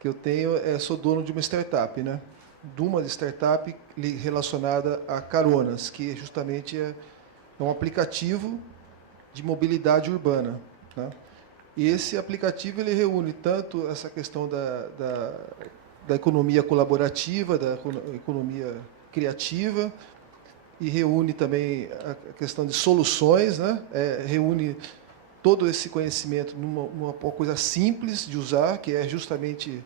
que eu tenho, sou dono de uma startup, né? De uma startup relacionada a caronas, que justamente é um aplicativo de mobilidade urbana, né? E esse aplicativo ele reúne tanto essa questão da economia colaborativa, da economia criativa, e reúne também a questão de soluções, né? Reúne todo esse conhecimento numa coisa simples de usar, que é justamente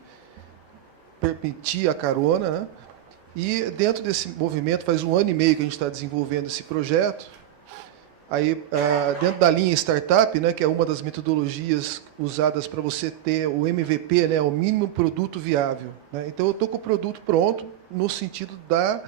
permitir a carona, né? E dentro desse movimento, faz 1 ano e meio que a gente está desenvolvendo esse projeto. Aí, dentro da linha startup, né, que é uma das metodologias usadas para você ter o MVP, né, o mínimo produto viável, né? Então, eu estou com o produto pronto no sentido da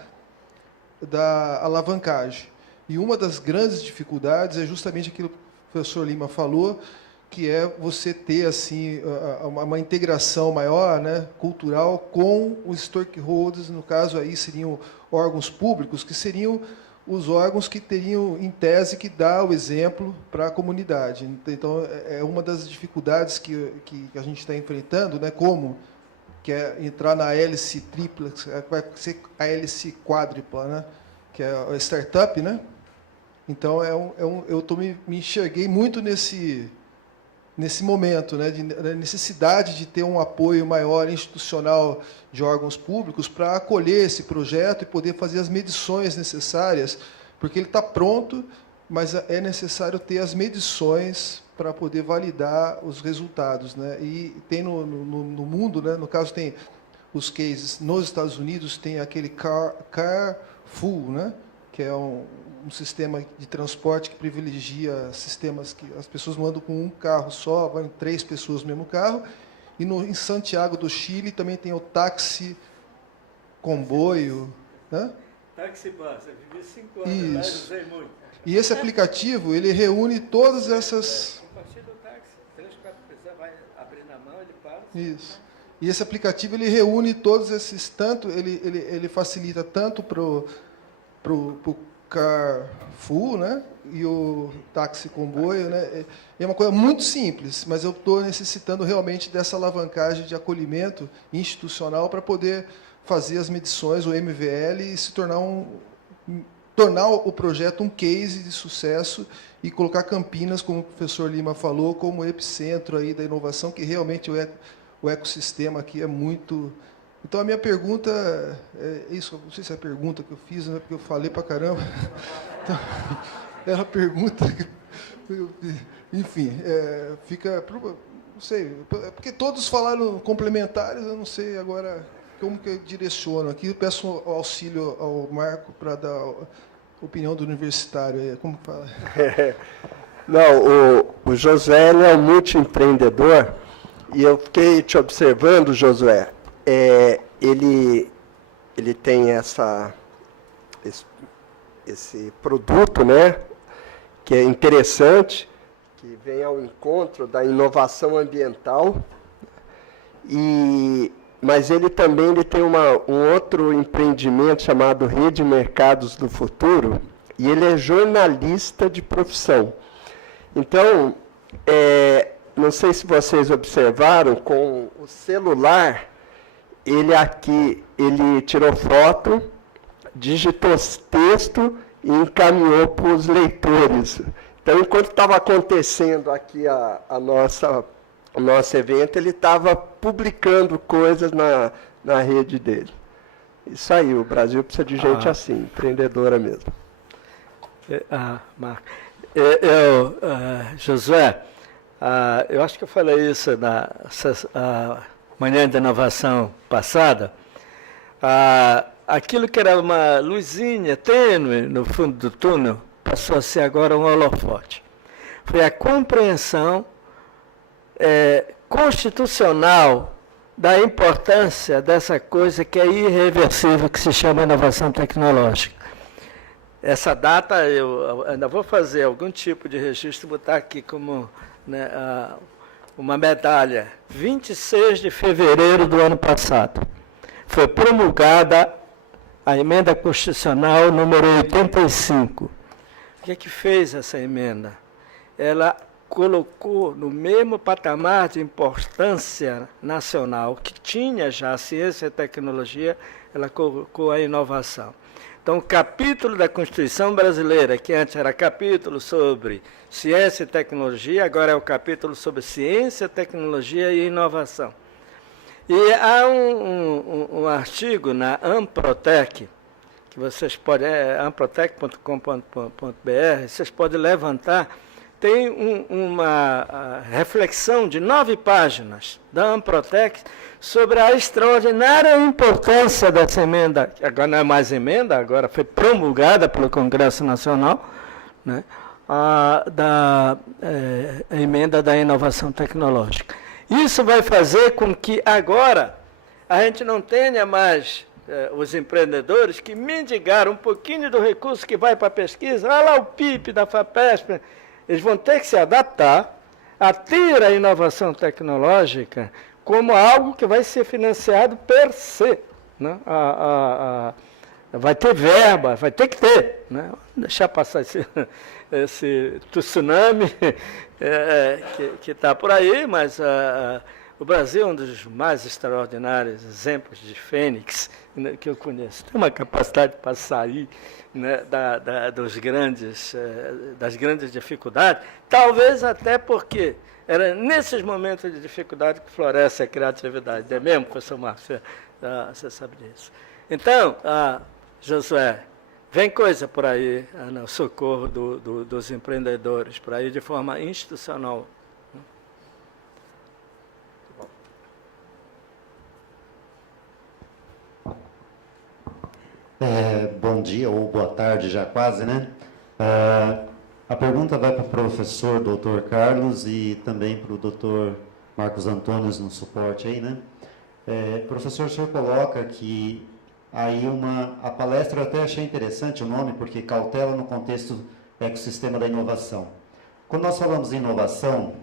alavancagem. E uma das grandes dificuldades é justamente aquilo que o professor Lima falou, que é você ter assim uma integração maior, né, cultural, com os stakeholders, no caso aí seriam órgãos públicos, que seriam os órgãos que teriam, em tese, que dar o exemplo para a comunidade. Então, é uma das dificuldades que a gente está enfrentando, né, como que é entrar na hélice tripla, vai ser a hélice quádrupla, né, que é a startup, né? Então, eu me enxerguei muito nesse momento, né, da necessidade de ter um apoio maior institucional de órgãos públicos para acolher esse projeto e poder fazer as medições necessárias, porque ele está pronto, mas é necessário ter as medições para poder validar os resultados, né? E tem no mundo, né, no caso tem os cases nos Estados Unidos, tem aquele Carpool, né, que é um sistema de transporte que privilegia sistemas que as pessoas não andam com um carro só, vão 3 pessoas no mesmo carro. E em Santiago do Chile também tem o táxi comboio, né? Táxi bus, eu vivi 5 anos lá e usei muito. E esse aplicativo, ele reúne todas essas... Compartilha o táxi, 3, 4 pessoas, vai abrir na mão, ele para. Isso. E esse aplicativo, ele reúne todos esses, tanto, ele facilita tanto para o Carpool, né, e o táxi comboio, né? É uma coisa muito simples, mas eu estou necessitando realmente dessa alavancagem de acolhimento institucional para poder fazer as medições, o MVL, e se tornar o projeto um case de sucesso e colocar Campinas, como o professor Lima falou, como epicentro aí da inovação, que realmente o ecossistema aqui é muito... Então, a minha pergunta é isso, não sei se é a pergunta que eu fiz, né, porque eu falei para caramba. Então, é uma pergunta... Enfim, fica... Não sei, porque todos falaram complementares, eu não sei agora como que eu direciono aqui. Eu peço auxílio ao Marco para dar a opinião do universitário. Como que fala? Não, o Josué é um multiempreendedor, e eu fiquei te observando, Josué. Ele tem esse produto, né, que é interessante, que vem ao encontro da inovação ambiental, mas ele também tem um outro empreendimento chamado Rede Mercados do Futuro, e ele é jornalista de profissão. Então, não sei se vocês observaram, com o celular, ele tirou foto, digitou texto e encaminhou para os leitores. Então, enquanto estava acontecendo aqui o nosso evento, ele estava publicando coisas na rede dele. Isso aí, o Brasil precisa de gente assim, empreendedora mesmo. Marco. Josué, eu acho que eu falei isso na manhã de inovação passada. Aquilo que era uma luzinha tênue no fundo do túnel passou a ser agora um holofote. Foi a compreensão constitucional da importância dessa coisa que é irreversível, que se chama inovação tecnológica. Essa data eu ainda vou fazer algum tipo de registro, botar aqui como, né, uma medalha. 26 de fevereiro do ano passado foi promulgada a emenda constitucional número 85. O que é que fez essa emenda? Ela colocou no mesmo patamar de importância nacional que tinha já a ciência e a tecnologia, ela colocou a inovação. Então, o capítulo da Constituição brasileira, que antes era capítulo sobre ciência e tecnologia, agora é o capítulo sobre ciência, tecnologia e inovação. E há um artigo na Amprotec, que vocês podem, amprotec.com.br, vocês podem levantar, tem uma reflexão de 9 páginas da Amprotec sobre a extraordinária importância dessa emenda, agora não é mais emenda, agora foi promulgada pelo Congresso Nacional, né, a emenda da inovação tecnológica. Isso vai fazer com que agora a gente não tenha mais os empreendedores que mendigaram um pouquinho do recurso que vai para a pesquisa, olha lá o PIP da FAPESP, eles vão ter que se adaptar a ter a inovação tecnológica como algo que vai ser financiado per se. Né? Vai ter verba, vai ter que ter. Né? Deixar passar esse tsunami que está por aí, mas o Brasil é um dos mais extraordinários exemplos de fênix, né, que eu conheço. Tem uma capacidade para sair, né, das grandes dificuldades, talvez até porque era nesses momentos de dificuldade que floresce a criatividade. Não é mesmo, professor Márcio? Você sabe disso. Então, Josué, vem coisa por aí, no socorro dos empreendedores, por aí de forma institucional. Bom dia, ou boa tarde já quase, né? A pergunta vai para o professor Dr. Carlos e também para o Dr. Marcos Antônio no suporte aí, né? Professor, o senhor coloca que aí a palestra eu até achei interessante o nome, porque cautela no contexto do ecossistema da inovação. Quando nós falamos em inovação,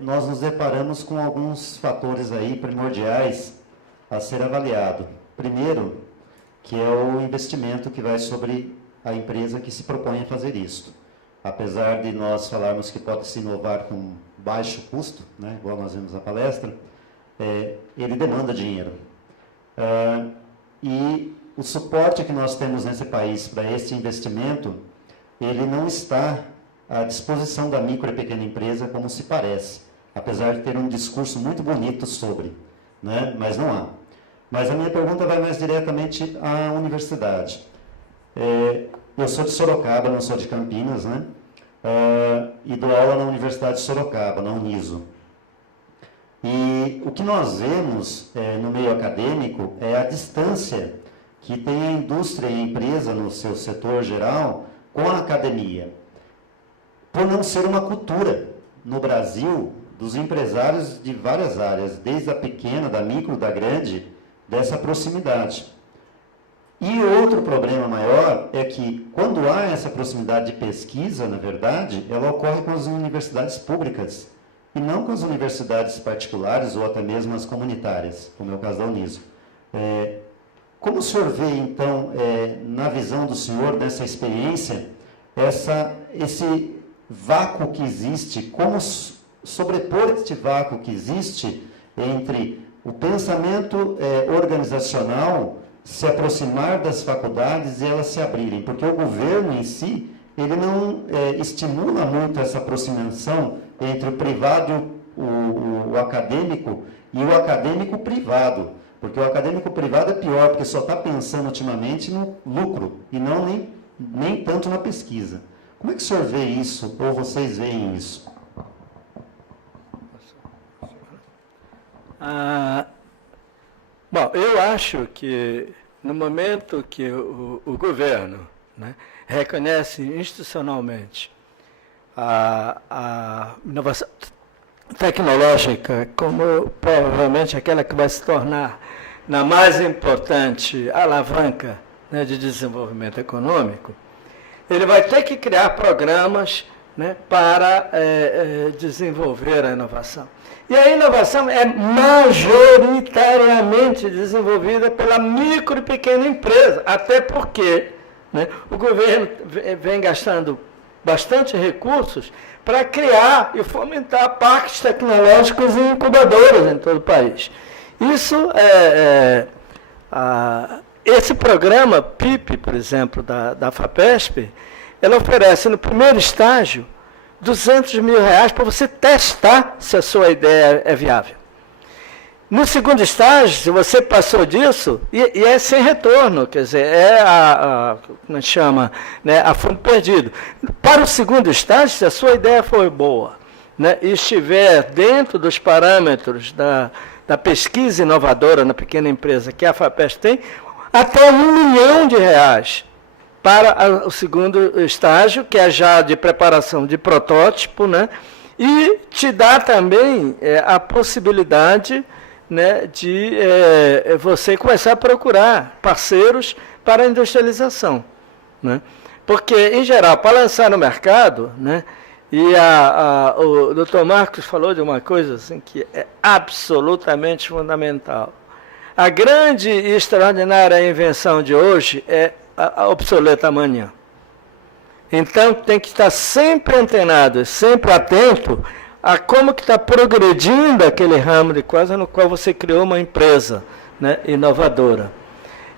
nós nos deparamos com alguns fatores aí primordiais a ser avaliado. Primeiro, que é o investimento que vai sobre a empresa que se propõe a fazer isso. Apesar de nós falarmos que pode se inovar com baixo custo, né, igual nós vimos na palestra, ele demanda dinheiro. E o suporte que nós temos nesse país para esse investimento, ele não está à disposição da micro e pequena empresa como se parece, apesar de ter um discurso muito bonito sobre, né, mas não há. Mas a minha pergunta vai mais diretamente à universidade. Eu sou de Sorocaba, não sou de Campinas, né? E dou aula na Universidade de Sorocaba, na Uniso. E o que nós vemos no meio acadêmico é a distância que tem a indústria e a empresa no seu setor geral com a academia. Por não ser uma cultura no Brasil dos empresários de várias áreas, desde a pequena, da micro, da grande, dessa proximidade. E outro problema maior é que, quando há essa proximidade de pesquisa, na verdade, ela ocorre com as universidades públicas, e não com as universidades particulares ou até mesmo as comunitárias, como é o caso da Uniso. Como o senhor vê, então, na visão do senhor, dessa experiência, esse vácuo que existe, como sobrepor este vácuo que existe entre o pensamento organizacional se aproximar das faculdades e elas se abrirem, porque o governo em si, ele não estimula muito essa aproximação entre o privado, o acadêmico, e o acadêmico privado, porque o acadêmico privado é pior, porque só está pensando ultimamente no lucro, e não nem tanto na pesquisa. Como é que o senhor vê isso, ou vocês veem isso? Bom, eu acho que no momento que o governo, né, reconhece institucionalmente a inovação tecnológica como provavelmente aquela que vai se tornar na mais importante alavanca, né, de desenvolvimento econômico, ele vai ter que criar programas, né, para desenvolver a inovação. E a inovação é majoritariamente desenvolvida pela micro e pequena empresa, até porque, né, o governo vem gastando bastante recursos para criar e fomentar parques tecnológicos e incubadoras em todo o país. Isso esse programa PIP, por exemplo, da FAPESP, ela oferece no primeiro estágio R$200 mil para você testar se a sua ideia é viável. No segundo estágio, se você passou disso, e é sem retorno, quer dizer, como se chama, né, a fundo perdido. Para o segundo estágio, se a sua ideia for boa, né, e estiver dentro dos parâmetros da pesquisa inovadora na pequena empresa que a FAPESP tem, até R$1 milhão para o segundo estágio, que é já de preparação de protótipo, né, e te dá também a possibilidade, né, de você começar a procurar parceiros para a industrialização, né? Porque, em geral, para lançar no mercado, né, e o Dr. Marcos falou de uma coisa assim, que é absolutamente fundamental. A grande e extraordinária invenção de hoje é a obsoleta amanhã. Então, tem que estar sempre antenado, sempre atento a como que está progredindo aquele ramo de coisa no qual você criou uma empresa, né, inovadora.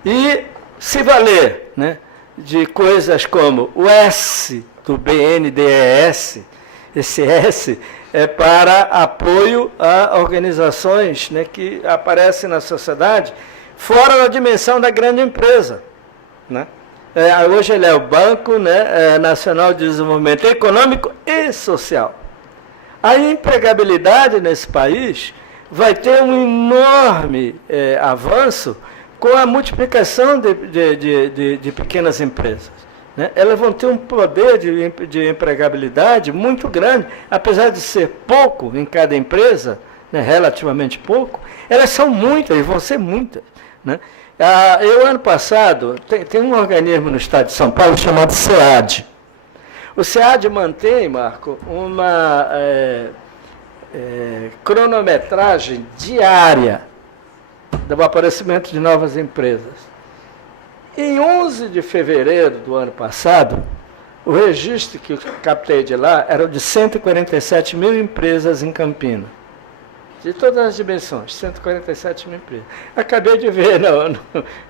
E se valer, né, de coisas como o S do BNDES, esse S é para apoio a organizações, né, que aparecem na sociedade fora da dimensão da grande empresa, né? Hoje ele é o Banco, né, Nacional de Desenvolvimento Econômico e Social. A empregabilidade nesse país vai ter um enorme avanço com a multiplicação de pequenas empresas, né? Elas vão ter um poder de empregabilidade muito grande, apesar de ser pouco em cada empresa, né, relativamente pouco, elas são muitas, e vão ser muitas, né? Ano passado, tem um organismo no estado de São Paulo chamado SEAD. O SEAD mantém, Marco, uma cronometragem diária do aparecimento de novas empresas. Em 11 de fevereiro do ano passado, o registro que eu captei de lá era de 147 mil empresas em Campinas. De todas as dimensões, 147 mil empresas. Acabei de ver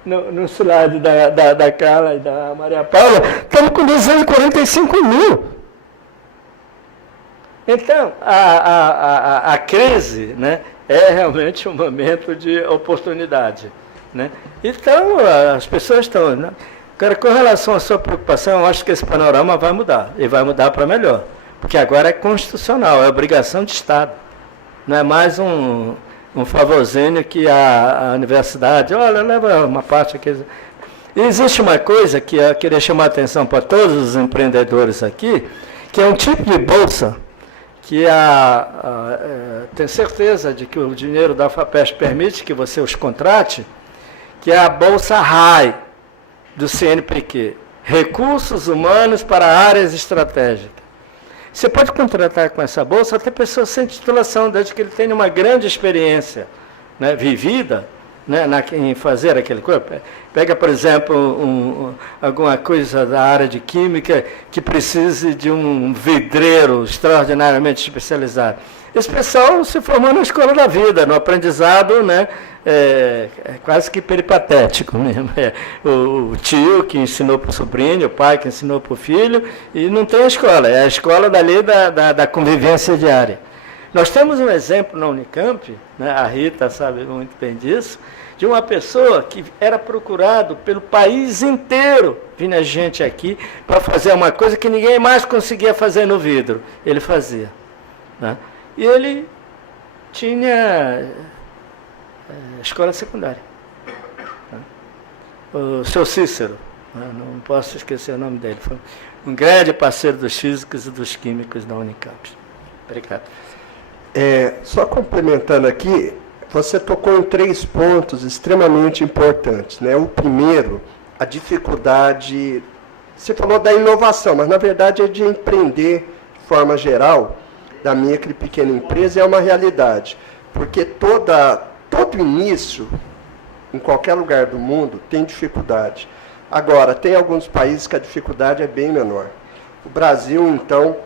no slide da Carla e da Maria Paula, estamos com 245 mil. Então, a crise, né, é realmente um momento de oportunidade, né? Então, as pessoas estão... Né? Agora, com relação à sua preocupação, eu acho que esse panorama vai mudar, e vai mudar para melhor, porque agora é constitucional, é obrigação de Estado. Não é mais um favorzinho que a universidade, olha, leva uma parte aqui. E existe uma coisa que eu queria chamar a atenção para todos os empreendedores aqui, que é um tipo de bolsa que tem certeza de que o dinheiro da FAPESP permite que você os contrate, que é a Bolsa RAI, do CNPq, Recursos Humanos para Áreas Estratégicas. Você pode contratar com essa bolsa até pessoas sem titulação, desde que ele tenha uma grande experiência, né, vivida, né, em fazer aquele corpo. Pega, por exemplo, alguma coisa da área de química que precise de um vidreiro extraordinariamente especializado. Esse pessoal se formou na escola da vida, no aprendizado, né, quase que peripatético mesmo. O tio que ensinou para o sobrinho, o pai que ensinou para o filho, e não tem a escola, é a escola dali da convivência diária. Nós temos um exemplo na Unicamp, né, a Rita sabe muito bem disso, de uma pessoa que era procurado pelo país inteiro, vinha gente aqui para fazer uma coisa que ninguém mais conseguia fazer no vidro. Ele fazia, né? E ele tinha escola secundária. Né? O seu Cícero, né? Não posso esquecer o nome dele, foi um grande parceiro dos físicos e dos químicos da Unicamp. Obrigado. Só complementando aqui, você tocou em 3 pontos extremamente importantes, né? O primeiro, a dificuldade, você falou da inovação, mas na verdade é de empreender de forma geral, da micro e pequena empresa, é uma realidade, porque todo início, em qualquer lugar do mundo, tem dificuldade. Agora, tem alguns países que a dificuldade é bem menor. O Brasil, então,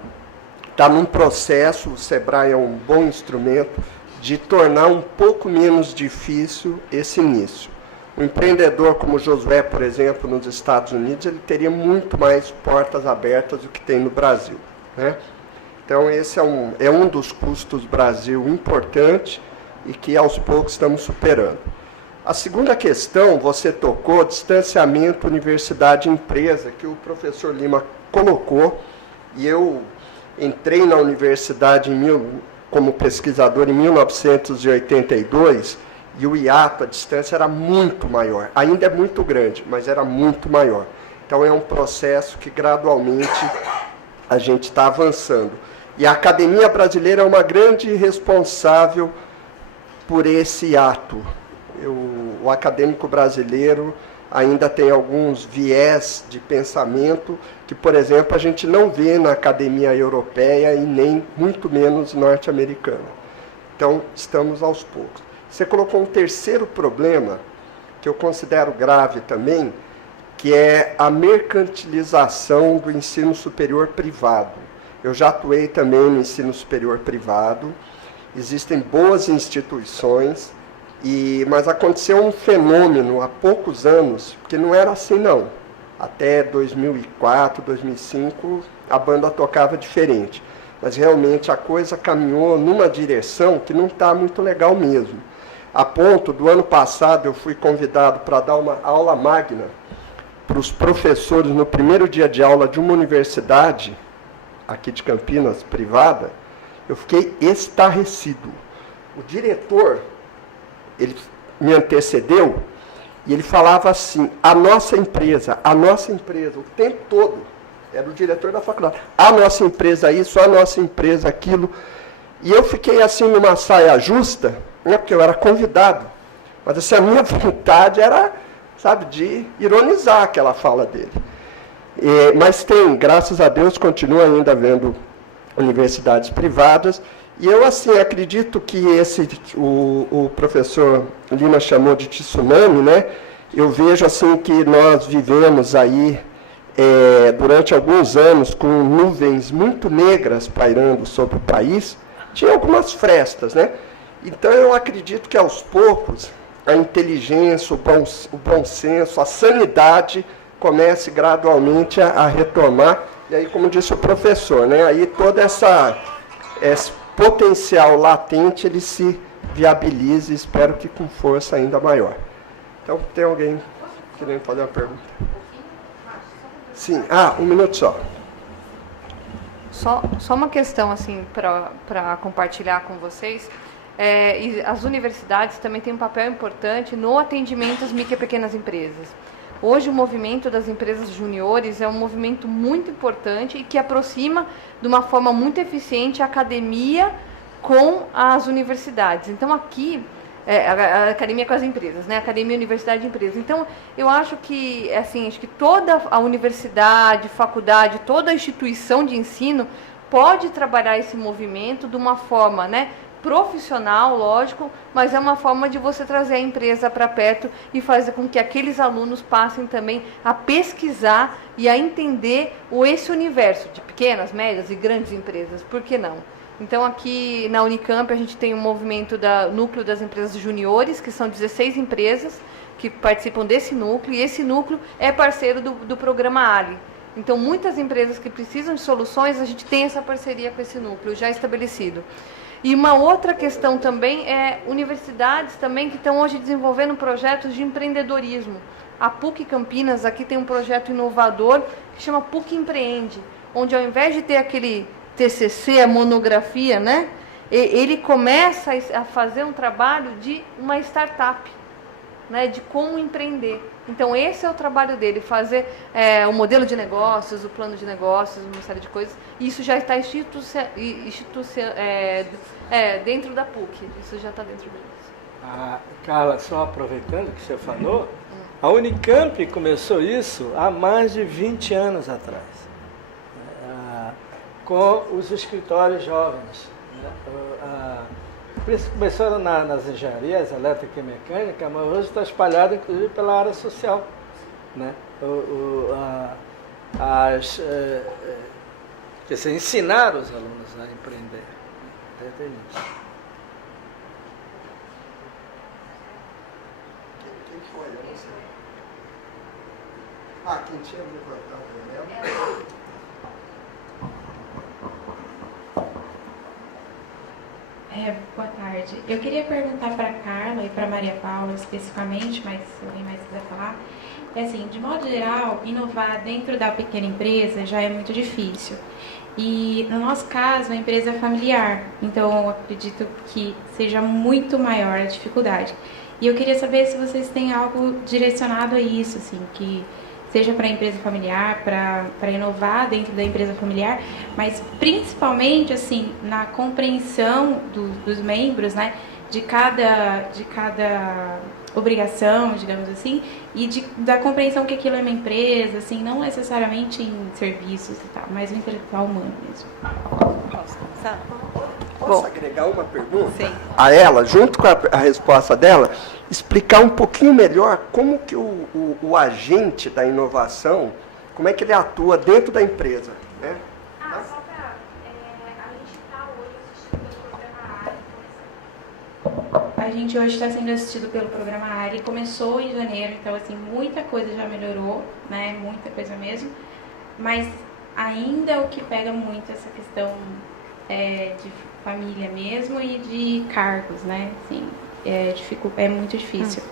está num processo, o SEBRAE é um bom instrumento, de tornar um pouco menos difícil esse início. Um empreendedor como o Josué, por exemplo, nos Estados Unidos, ele teria muito mais portas abertas do que tem no Brasil, né? Então, esse é um dos custos Brasil importante e que, aos poucos, estamos superando. A segunda questão, você tocou, distanciamento universidade-empresa, que o professor Lima colocou, e eu entrei na universidade como pesquisador em 1982, e o hiato, a distância era muito maior. Ainda é muito grande, mas era muito maior. Então, é um processo que, gradualmente, a gente está avançando. E a academia brasileira é uma grande responsável por esse hiato. O acadêmico brasileiro ainda tem alguns viés de pensamento que, por exemplo, a gente não vê na academia europeia e nem muito menos norte-americana. Então, estamos aos poucos. Você colocou um terceiro problema, que eu considero grave também, que é a mercantilização do ensino superior privado. Eu já atuei também no ensino superior privado, existem boas instituições, mas aconteceu um fenômeno há poucos anos, que não era assim não. Até 2004, 2005, a banda tocava diferente. Mas realmente a coisa caminhou numa direção que não está muito legal mesmo. A ponto, do ano passado, eu fui convidado para dar uma aula magna para os professores no primeiro dia de aula de uma universidade, aqui de Campinas, privada. Eu fiquei estarrecido. O diretor, ele me antecedeu, e ele falava assim, a nossa empresa, o tempo todo, era o diretor da faculdade, a nossa empresa isso, a nossa empresa aquilo, e eu fiquei assim numa saia justa, né, porque eu era convidado, mas assim, a minha vontade era, sabe, de ironizar aquela fala dele. Mas tem, graças a Deus, continua ainda havendo universidades privadas, e eu, assim, acredito que o professor Lima chamou de tsunami, né? Eu vejo, assim, que nós vivemos aí, durante alguns anos, com nuvens muito negras pairando sobre o país, tinha algumas frestas, né? Então, eu acredito que, aos poucos, a inteligência, o bom senso, a sanidade comece gradualmente a retomar, e aí, como disse o professor, né? Aí toda esse potencial latente, ele se viabilize, espero que com força ainda maior. Então, tem alguém querendo fazer uma pergunta? Sim, um minuto só. Só uma questão, assim, para compartilhar com vocês. E as universidades também têm um papel importante no atendimento às micro e pequenas empresas. Hoje, o movimento das empresas juniores é um movimento muito importante e que aproxima de uma forma muito eficiente a academia com as universidades. Então, aqui, a academia com as empresas, né? Academia, universidade e empresa. Então, eu acho que, assim, acho que toda a universidade, faculdade, toda a instituição de ensino pode trabalhar esse movimento de uma forma, né, profissional, lógico, mas é uma forma de você trazer a empresa para perto e fazer com que aqueles alunos passem também a pesquisar e a entender esse universo de pequenas, médias e grandes empresas. Por que não? Então, aqui na Unicamp, a gente tem um movimento do núcleo das empresas juniores, que são 16 empresas que participam desse núcleo, e esse núcleo é parceiro do programa Ali. Então, muitas empresas que precisam de soluções, a gente tem essa parceria com esse núcleo já estabelecido. E uma outra questão também é universidades também que estão hoje desenvolvendo projetos de empreendedorismo. A PUC Campinas aqui tem um projeto inovador que chama PUC Empreende, onde ao invés de ter aquele TCC, a monografia, né, ele começa a fazer um trabalho de uma startup, né, de como empreender. Então, esse é o trabalho dele, fazer o modelo de negócios, o plano de negócios, uma série de coisas. E isso já está dentro da PUC, isso já está dentro deles. Carla, só aproveitando que você falou, a Unicamp começou isso há mais de 20 anos atrás, com os escritórios jovens. Começaram nas engenharias, elétrica e mecânica, mas hoje está espalhado, inclusive, pela área social, né? Quer dizer, ensinar os alunos a empreender. Tem isso. Quem foi? Eu não sei. Ah, quem tinha levantado mesmo? Boa tarde. Eu queria perguntar para a Carla e para a Maria Paula especificamente, mas se alguém mais quiser falar, assim, de modo geral, inovar dentro da pequena empresa já é muito difícil. E, no nosso caso, a empresa é familiar, então eu acredito que seja muito maior a dificuldade. E eu queria saber se vocês têm algo direcionado a isso, assim, que seja para a empresa familiar, para inovar dentro da empresa familiar, mas principalmente assim na compreensão dos membros, né, de cada obrigação, digamos assim, e da compreensão que aquilo é uma empresa, assim, não necessariamente em serviços e tal, mas o intelectual humano mesmo. Posso começar? Posso agregar uma pergunta? Sim. A ela, junto com a resposta dela, explicar um pouquinho melhor como que o agente da inovação, como é que ele atua dentro da empresa, né? Só para... a gente está hoje assistindo pelo programa ARI. A gente hoje está sendo assistido pelo programa ARI, começou em janeiro, então assim, muita coisa já melhorou, né? Muita coisa mesmo, mas ainda o que pega muito essa questão de família mesmo e de cargos, né? Assim, é muito difícil.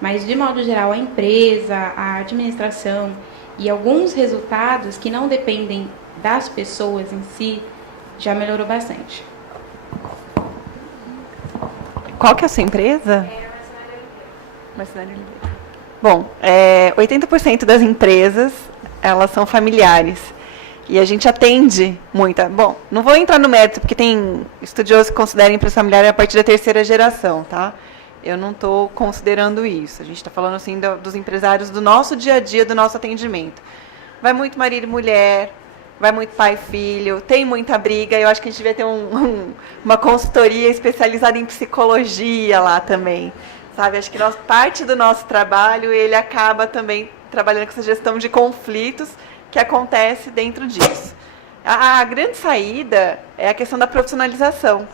Mas, de modo geral, a empresa, a administração e alguns resultados que não dependem das pessoas em si, já melhorou bastante. Qual que é a sua empresa? Marcenaria Oliveira. Bom, 80% das empresas, elas são familiares. E a gente atende muita... Bom, não vou entrar no mérito, porque tem estudiosos que consideram a empresa familiar a partir da terceira geração, tá? Eu não estou considerando isso. A gente está falando, assim, dos empresários do nosso dia a dia, do nosso atendimento. Vai muito marido e mulher, vai muito pai e filho, tem muita briga. Eu acho que a gente devia ter uma consultoria especializada em psicologia lá também, sabe? Acho que parte do nosso trabalho, ele acaba também trabalhando com essa gestão de conflitos que acontece dentro disso. A grande saída é a questão da profissionalização.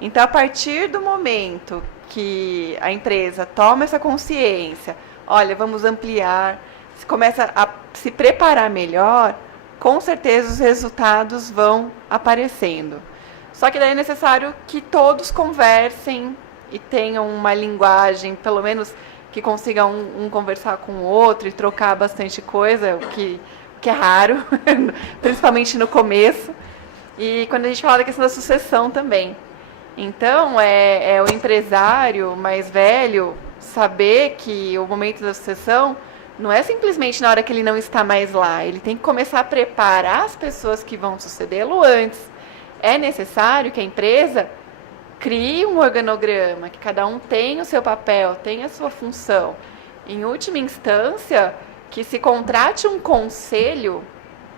Então, a partir do momento que a empresa toma essa consciência, olha, vamos ampliar, se começa a se preparar melhor, com certeza os resultados vão aparecendo. Só que daí é necessário que todos conversem e tenham uma linguagem, pelo menos que consigam um conversar com o outro e trocar bastante coisa, o que é raro, principalmente no começo. E quando a gente fala da questão da sucessão também. Então, é o empresário mais velho saber que o momento da sucessão não é simplesmente na hora que ele não está mais lá. Ele tem que começar a preparar as pessoas que vão sucedê-lo antes. É necessário que a empresa crie um organograma, que cada um tenha o seu papel, tenha a sua função. Em última instância, que se contrate um conselho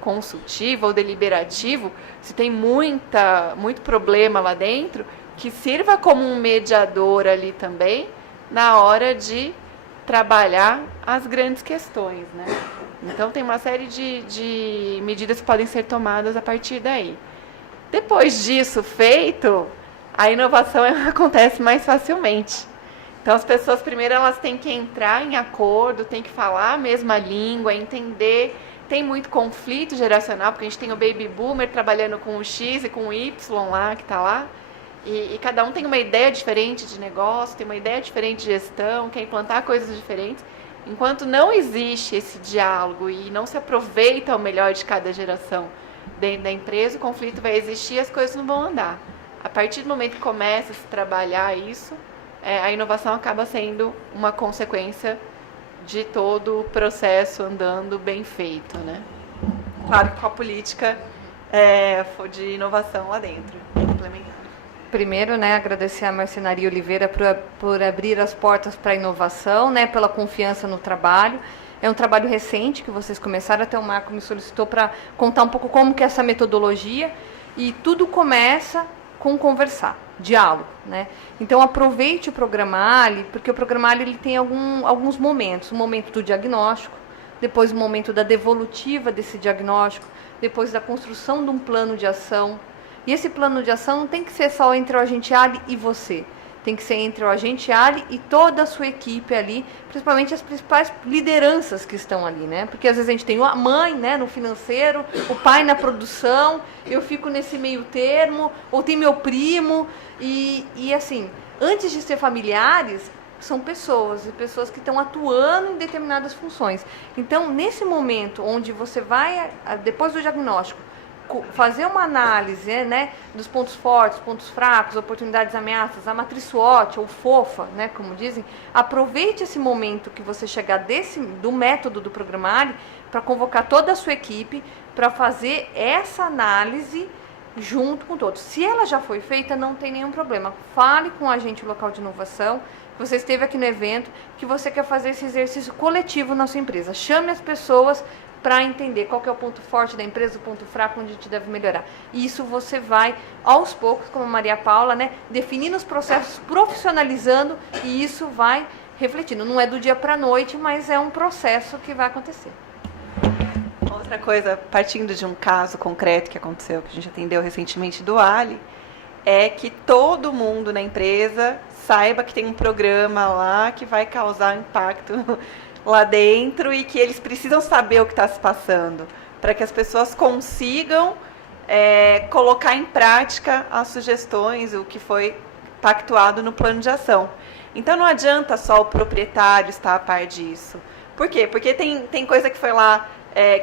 consultivo ou deliberativo, se tem muito problema lá dentro, que sirva como um mediador ali também, na hora de trabalhar as grandes questões, né? Então, tem uma série de medidas que podem ser tomadas a partir daí. Depois disso feito, a inovação acontece mais facilmente. Então, as pessoas, primeiro, elas têm que entrar em acordo, têm que falar a mesma língua, entender. Tem muito conflito geracional, porque a gente tem o baby boomer trabalhando com o X e com o Y lá, que está lá. E cada um tem uma ideia diferente de negócio, tem uma ideia diferente de gestão, quer implantar coisas diferentes. Enquanto não existe esse diálogo e não se aproveita o melhor de cada geração dentro da empresa, o conflito vai existir e as coisas não vão andar. A partir do momento que começa a se trabalhar isso, a inovação acaba sendo uma consequência de todo o processo andando bem feito, né? Claro que com a política de inovação lá dentro, implementada. Primeiro, né, agradecer a Marcenaria Oliveira por abrir as portas para a inovação, né, pela confiança no trabalho. É um trabalho recente que vocês começaram, até o Marco me solicitou para contar um pouco como que é essa metodologia, e tudo começa com conversar, diálogo, né? Então, aproveite o Programa Ali, porque o Programa Ali ele tem alguns momentos. O momento do diagnóstico, depois o momento da devolutiva desse diagnóstico, depois da construção de um plano de ação. E esse plano de ação não tem que ser só entre o agente Ali e você. Tem que ser entre o agente Ali e toda a sua equipe ali, principalmente as principais lideranças que estão ali, né? Porque às vezes a gente tem a mãe, né, no financeiro, o pai na produção, eu fico nesse meio termo, ou tem meu primo, e assim, antes de ser familiares, são pessoas, e pessoas que estão atuando em determinadas funções. Então, nesse momento onde você vai, depois do diagnóstico, fazer uma análise, né, dos pontos fortes, pontos fracos, oportunidades, ameaças, a matriz SWOT, ou FOFA, né, como dizem, aproveite esse momento que você chegar do método do Programa Ali para convocar toda a sua equipe para fazer essa análise junto com todos. Se ela já foi feita, não tem nenhum problema. Fale com o agente local de inovação, que você esteve aqui no evento, que você quer fazer esse exercício coletivo na sua empresa. Chame as pessoas para entender qual que é o ponto forte da empresa, o ponto fraco, onde a gente deve melhorar. E isso você vai, aos poucos, como a Maria Paula, né, definindo os processos, profissionalizando, e isso vai refletindo. Não é do dia para a noite, mas é um processo que vai acontecer. Outra coisa, partindo de um caso concreto que aconteceu, que a gente atendeu recentemente do Ali, é que todo mundo na empresa saiba que tem um programa lá que vai causar impacto lá dentro e que eles precisam saber o que está se passando, para que as pessoas consigam colocar em prática as sugestões, o que foi pactuado no plano de ação. Então, não adianta só o proprietário estar a par disso. Por quê? Porque tem coisa que foi lá,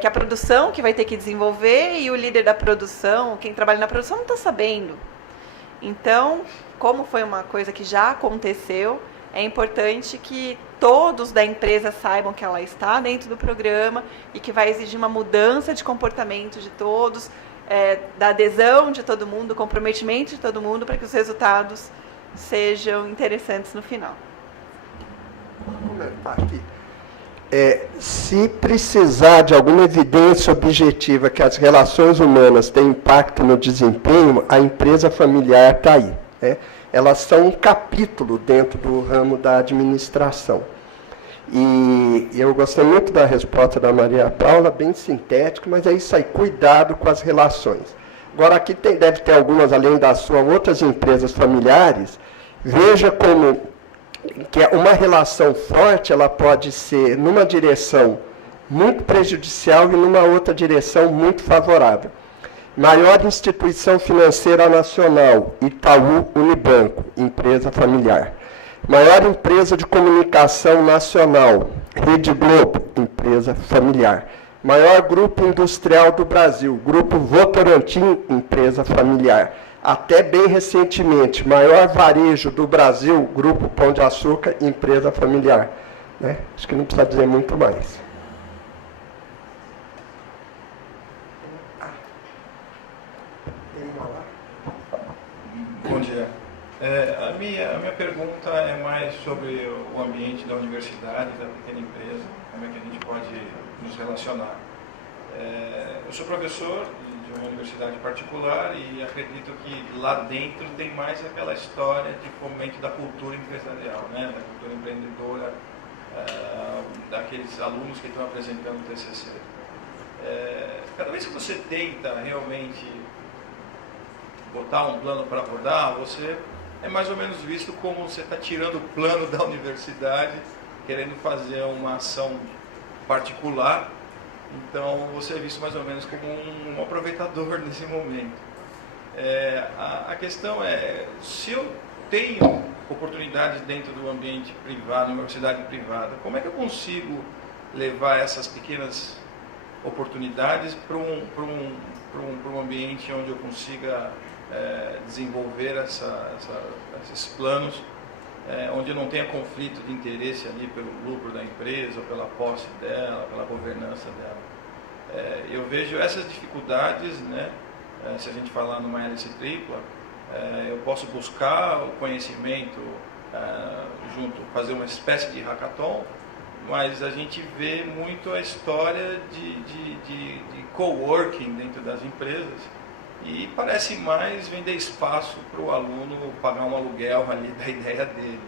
que a produção que vai ter que desenvolver e o líder da produção, quem trabalha na produção, não está sabendo. Então, como foi uma coisa que já aconteceu, é importante que todos da empresa saibam que ela está dentro do programa e que vai exigir uma mudança de comportamento de todos, da adesão de todo mundo, do comprometimento de todo mundo, para que os resultados sejam interessantes no final. Vou comentar aqui. Se precisar de alguma evidência objetiva que as relações humanas têm impacto no desempenho, a empresa familiar está aí, né? Elas são um capítulo dentro do ramo da administração. E eu gostei muito da resposta da Maria Paula, bem sintética, mas é isso aí, cuidado com as relações. Agora, aqui deve ter algumas, além da sua, outras empresas familiares. Veja como que uma relação forte, ela pode ser numa direção muito prejudicial e numa outra direção muito favorável. Maior instituição financeira nacional, Itaú Unibanco, empresa familiar. Maior empresa de comunicação nacional, Rede Globo, empresa familiar. Maior grupo industrial do Brasil, Grupo Votorantim, empresa familiar. Até bem recentemente, maior varejo do Brasil, Grupo Pão de Açúcar, empresa familiar. Né? Acho que não precisa dizer muito mais. Bom dia. A minha pergunta é mais sobre o ambiente da universidade, da pequena empresa, como é que a gente pode nos relacionar. Eu sou professor de uma universidade particular e acredito que lá dentro tem mais aquela história de fomento da cultura empresarial, né? Da cultura empreendedora, daqueles alunos que estão apresentando o TCC. Cada vez que você tenta realmente botar um plano para rodar, você é mais ou menos visto como você está tirando o plano da universidade, querendo fazer uma ação particular. Então, você é visto mais ou menos como um aproveitador nesse momento. A questão é, se eu tenho oportunidades dentro do ambiente privado, na universidade privada, como é que eu consigo levar essas pequenas oportunidades para um ambiente onde eu consiga desenvolver esses planos, onde não tenha conflito de interesse ali pelo lucro da empresa, ou pela posse dela, pela governança dela. Eu vejo essas dificuldades, né? Se a gente falar numa hélice tripla, eu posso buscar o conhecimento junto, fazer uma espécie de hackathon, mas a gente vê muito a história de coworking dentro das empresas, e parece mais vender espaço para o aluno pagar um aluguel ali da ideia dele,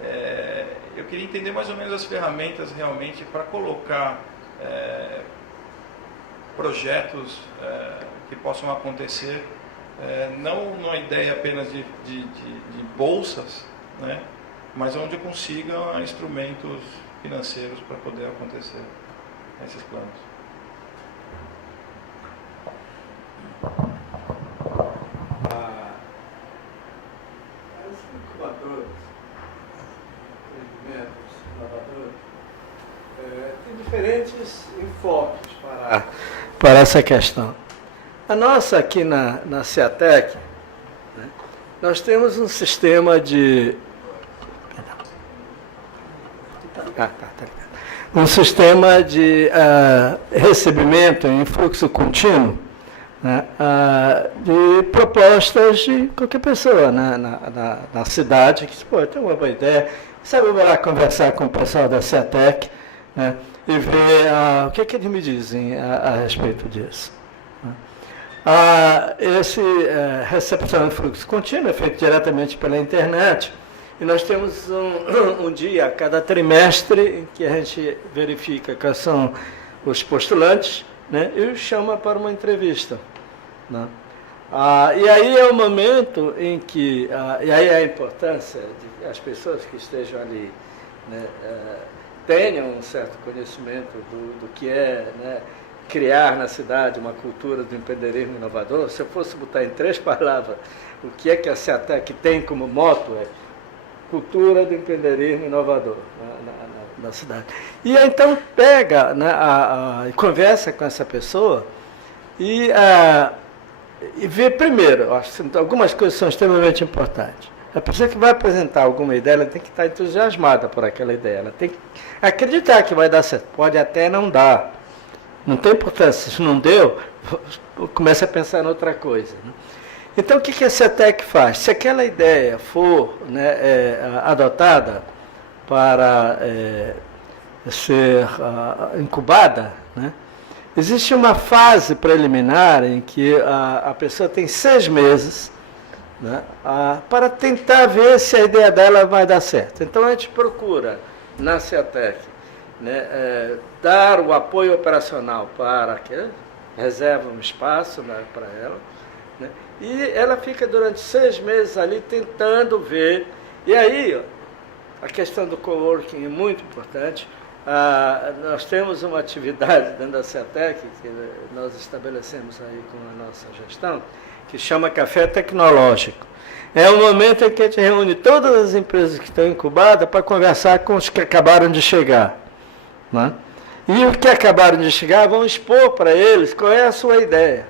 né? Eu queria entender mais ou menos as ferramentas realmente para colocar projetos que possam acontecer, não numa ideia apenas de bolsas, né, mas onde eu consiga instrumentos financeiros para poder acontecer esses planos. As incubadoras, empreendimentos, inovadores, tem diferentes enfoques para essa questão. A nossa aqui na CEATEC, né, nós temos um sistema de... um sistema de recebimento em fluxo contínuo, né, de propostas de qualquer pessoa na cidade que tem uma boa ideia, sabe, vai lá conversar com o pessoal da CEATEC, né, e ver o que eles me dizem a respeito disso. Esse recepção em fluxo contínuo é feito diretamente pela internet, e nós temos um dia a cada trimestre em que a gente verifica quais são os postulantes, né, e os chama para uma entrevista, né. E aí é o momento em que, e aí é a importância de que as pessoas que estejam ali, né, tenham um certo conhecimento do que é, né, criar na cidade uma cultura do empreendedorismo inovador. Se eu fosse botar em 3 palavras o que é que a CEATEC tem como moto, é cultura do empreendedorismo inovador na cidade. E aí, então pega, né, e conversa com essa pessoa e vê primeiro, acho que algumas coisas são extremamente importantes. A pessoa que vai apresentar alguma ideia, ela tem que estar entusiasmada por aquela ideia, ela tem que acreditar que vai dar certo. Pode até não dar, não tem importância, se não deu, começa a pensar em outra coisa, né? Então, o que a CEATEC faz? Se aquela ideia for, né, adotada para ser incubada, né, existe uma fase preliminar em que a pessoa tem 6 meses, né, para tentar ver se a ideia dela vai dar certo. Então, a gente procura, na CEATEC, né, dar o apoio operacional para que reserva um espaço, né, para ela, né, e ela fica durante 6 meses ali tentando ver. E aí, a questão do coworking é muito importante. Nós temos uma atividade dentro da CEATEC, que nós estabelecemos aí com a nossa gestão, que chama Café Tecnológico. É o momento em que a gente reúne todas as empresas que estão incubadas para conversar com os que acabaram de chegar, né? E os que acabaram de chegar vão expor para eles qual é a sua ideia.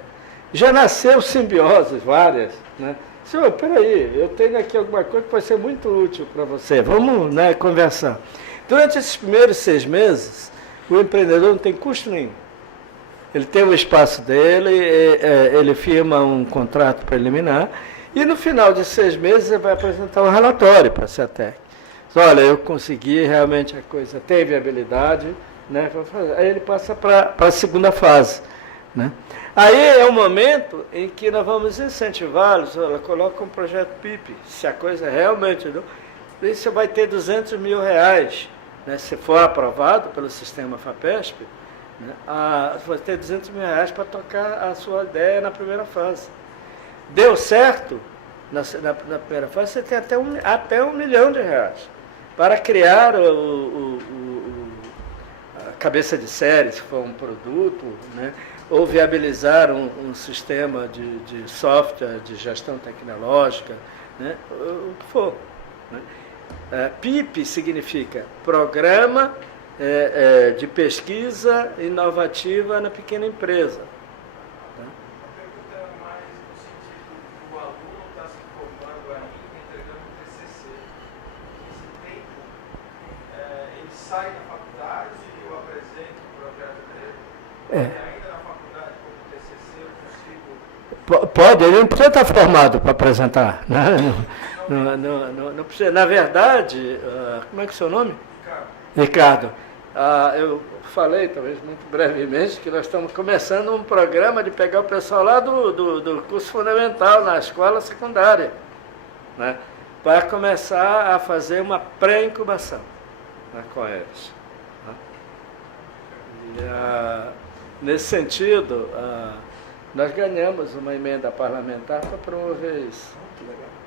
Já nasceu simbioses várias, né? Senhor, peraí, eu tenho aqui alguma coisa que vai ser muito útil para você, vamos, né, conversar. Durante esses primeiros 6 meses, o empreendedor não tem custo nenhum. Ele tem o espaço dele, ele firma um contrato preliminar, e no final de 6 meses ele vai apresentar um relatório para a CEATEC. Olha, eu consegui, realmente a coisa tem viabilidade, né? Aí ele passa para a segunda fase, né? Aí é o momento em que nós vamos incentivá-los, olha, coloca um projeto PIP, se a coisa realmente não, aí você vai ter R$200 mil, né, se for aprovado pelo sistema FAPESP, né, você vai ter R$200 mil para tocar a sua ideia na primeira fase. Deu certo, na primeira fase você tem até R$1 milhão para criar a cabeça de série, se for um produto, né, ou viabilizar um sistema de software, de gestão tecnológica, né, o que for, né. PIP significa Programa de Pesquisa Inovativa na Pequena Empresa. Né. A pergunta é mais no sentido do aluno está se formando ainda, entregando o TCC. Nesse tempo, ele sai da faculdade e eu apresento o projeto dele. Pode, ele não precisa estar formado para apresentar, né? Não precisa. Na verdade, como é que é o seu nome? Ricardo. Eu falei, talvez muito brevemente, que nós estamos começando um programa de pegar o pessoal lá do curso fundamental, na escola secundária, né, para começar a fazer uma pré-incubação, né, com eles. Né? Nesse sentido, nós ganhamos uma emenda parlamentar para promover isso.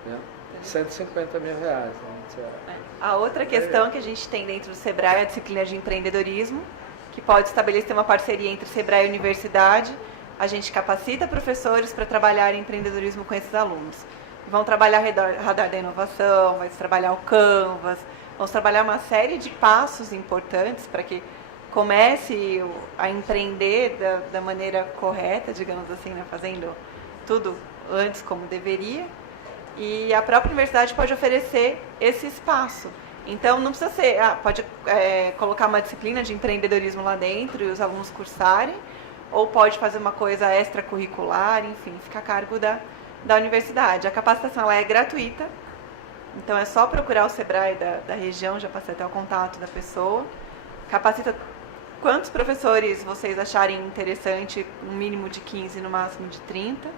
Né? 150 mil reais. Né? A outra questão que a gente tem dentro do SEBRAE é a disciplina de empreendedorismo, que pode estabelecer uma parceria entre SEBRAE e universidade. A gente capacita professores para trabalhar em empreendedorismo com esses alunos. Vão trabalhar radar da inovação, vai trabalhar o Canvas, vamos trabalhar uma série de passos importantes para que comece a empreender da maneira correta, digamos assim, né? Fazendo tudo antes como deveria. E a própria universidade pode oferecer esse espaço. Então, não precisa ser, pode colocar uma disciplina de empreendedorismo lá dentro e os alunos cursarem, ou pode fazer uma coisa extracurricular, enfim, fica a cargo da universidade. A capacitação ela é gratuita, então é só procurar o SEBRAE da região, já passei até o contato da pessoa. Capacita quantos professores vocês acharem interessante, um mínimo de 15, no máximo de 30.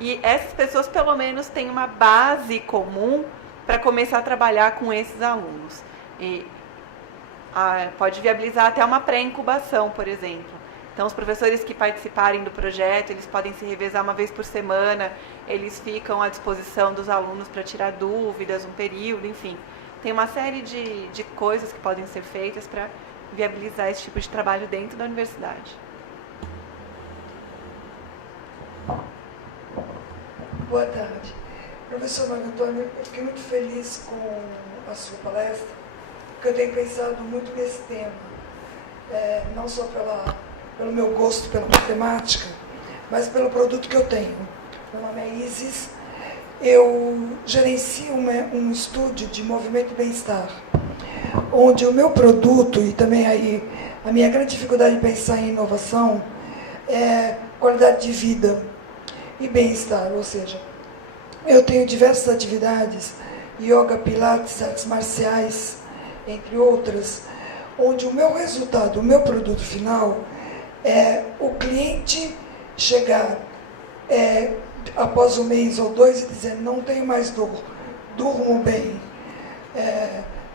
E essas pessoas, pelo menos, têm uma base comum para começar a trabalhar com esses alunos. E pode viabilizar até uma pré-incubação, por exemplo. Então, os professores que participarem do projeto, eles podem se revezar uma vez por semana, eles ficam à disposição dos alunos para tirar dúvidas, um período, enfim. Tem uma série de coisas que podem ser feitas para viabilizar esse tipo de trabalho dentro da universidade. Boa tarde. Professor Marco Antônio, eu fiquei muito feliz com a sua palestra, porque eu tenho pensado muito nesse tema, não só pelo meu gosto pela matemática, mas pelo produto que eu tenho. Meu nome é Isis, eu gerencio um estúdio de movimento e bem-estar, onde o meu produto, e também aí a minha grande dificuldade de pensar em inovação, é qualidade de vida e bem-estar, ou seja, eu tenho diversas atividades, yoga, pilates, artes marciais, entre outras, onde o meu resultado, o meu produto final, é o cliente chegar após um mês ou dois e dizer, não tenho mais dor, durmo bem,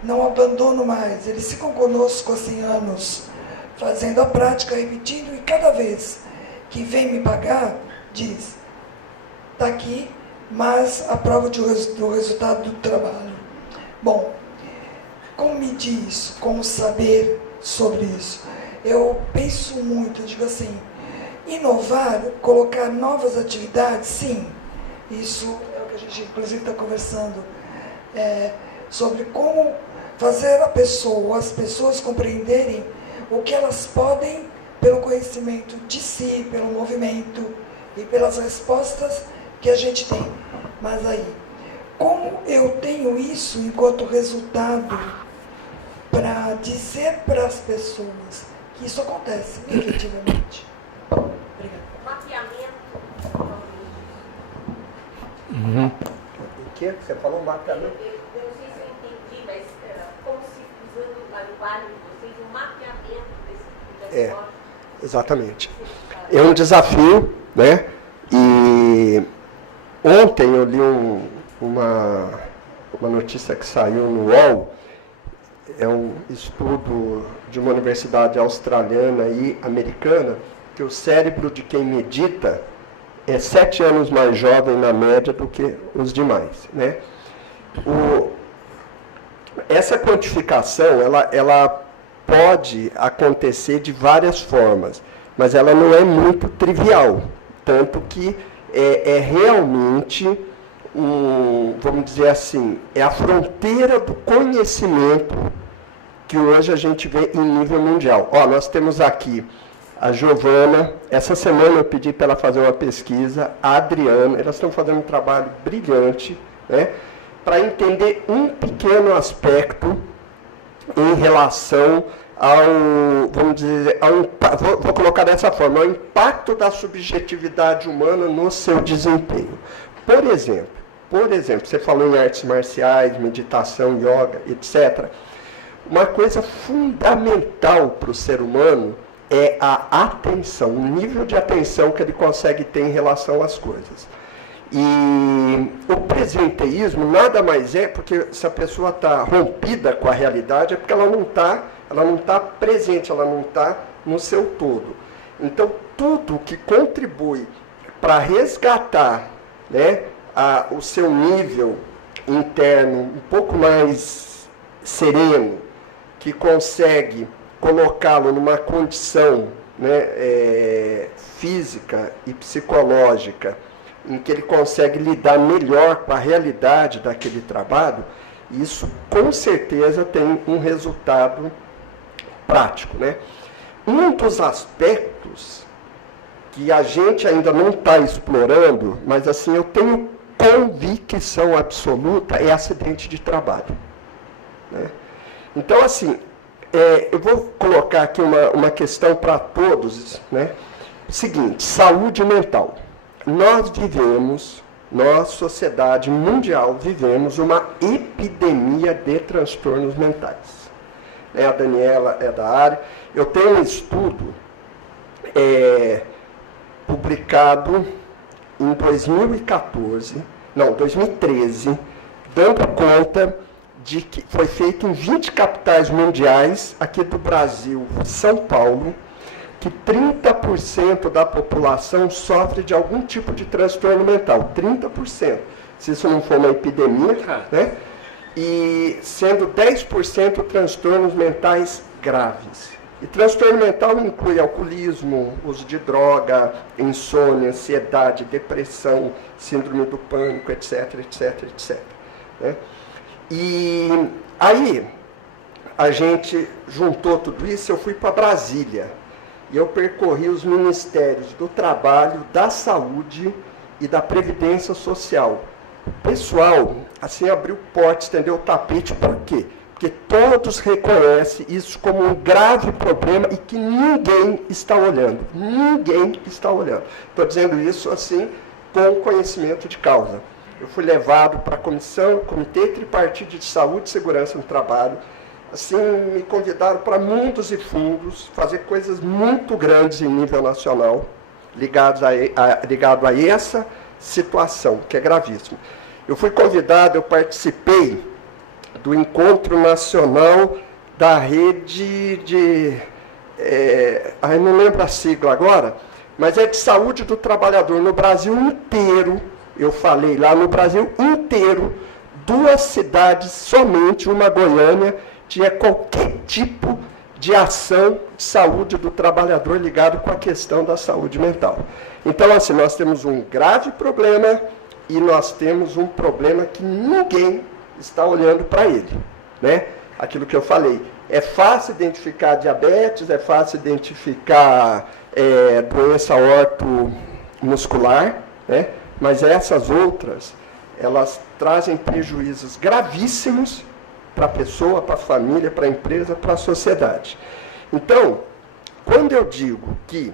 não abandono mais. Eles ficam conosco há 100 anos, fazendo a prática, repetindo, e cada vez que vem me pagar, diz, está aqui, mas a prova do resultado do trabalho. Bom, como medir isso? Como saber sobre isso? Eu penso muito, eu digo assim, inovar, colocar novas atividades, sim. Isso é o que a gente, inclusive, está conversando, sobre como fazer as pessoas compreenderem o que elas podem pelo conhecimento de si, pelo movimento e pelas respostas que a gente tem. Mas aí, como eu tenho isso enquanto resultado para dizer para as pessoas que isso acontece efetivamente? Obrigada. Mapeamento. O que? Você falou mapeamento? Eu não sei se eu entendi, mas como se, usando a linguagem de vocês, um mapeamento desse diagnóstico. Exatamente. É um desafio, né? E ontem eu li uma notícia que saiu no UOL, é um estudo de uma universidade australiana e americana, que o cérebro de quem medita é 7 anos mais jovem na média do que os demais, né? Essa quantificação, ela pode acontecer de várias formas, mas ela não é muito trivial, tanto que é realmente, vamos dizer assim, é a fronteira do conhecimento que hoje a gente vê em nível mundial. Nós temos aqui a Giovana, essa semana eu pedi para ela fazer uma pesquisa, a Adriana, elas estão fazendo um trabalho brilhante, né, para entender um pequeno aspecto em relação vamos dizer, vou colocar dessa forma, ao impacto da subjetividade humana no seu desempenho. Por exemplo, você falou em artes marciais, meditação, yoga, etc. Uma coisa fundamental para o ser humano é a atenção, o nível de atenção que ele consegue ter em relação às coisas. E o presenteísmo nada mais é, porque se a pessoa está rompida com a realidade, é porque ela não está presente, ela não está no seu todo. Então, tudo que contribui para resgatar, né, o seu nível interno um pouco mais sereno, que consegue colocá-lo numa condição, né, física e psicológica, em que ele consegue lidar melhor com a realidade daquele trabalho, isso com certeza tem um resultado prático, né? Um dos aspectos que a gente ainda não está explorando, mas assim eu tenho convicção absoluta, é acidente de trabalho, né? Então, assim, eu vou colocar aqui uma questão para todos, né? Seguinte, saúde mental. Nós, sociedade mundial, vivemos uma epidemia de transtornos mentais. A Daniela é da área. Eu tenho um estudo publicado em 2013, dando conta de que foi feito em 20 capitais mundiais, aqui do Brasil, São Paulo, que 30% da população sofre de algum tipo de transtorno mental. 30%. Se isso não for uma epidemia, né? E sendo 10% transtornos mentais graves. E transtorno mental inclui alcoolismo, uso de droga, insônia, ansiedade, depressão, síndrome do pânico, etc, etc, etc. Né? E aí, a gente juntou tudo isso, eu fui para Brasília. E eu percorri os ministérios do Trabalho, da Saúde e da Previdência Social. O pessoal, assim, abriu porta, estendeu o tapete. Por quê? Porque todos reconhecem isso como um grave problema e que ninguém está olhando. Ninguém está olhando. Estou dizendo isso, assim, com conhecimento de causa. Eu fui levado para a Comitê Tripartite de Saúde e Segurança no Trabalho. Assim, me convidaram para mundos e fundos, fazer coisas muito grandes em nível nacional, ligado a essa situação, que é gravíssima. Eu fui convidado, eu participei do Encontro Nacional da Rede de... eu não lembro a sigla agora, mas é de saúde do trabalhador no Brasil inteiro. Eu falei lá no Brasil inteiro, 2 cidades somente, uma Goiânia, tinha qualquer tipo de ação de saúde do trabalhador ligado com a questão da saúde mental. Então, assim, nós temos um grave problema e nós temos um problema que ninguém está olhando para ele, né? Aquilo que eu falei, é fácil identificar diabetes, é fácil identificar doença ortomuscular, né? Mas essas outras, elas trazem prejuízos gravíssimos para a pessoa, para a família, para a empresa, para a sociedade. Então, quando eu digo que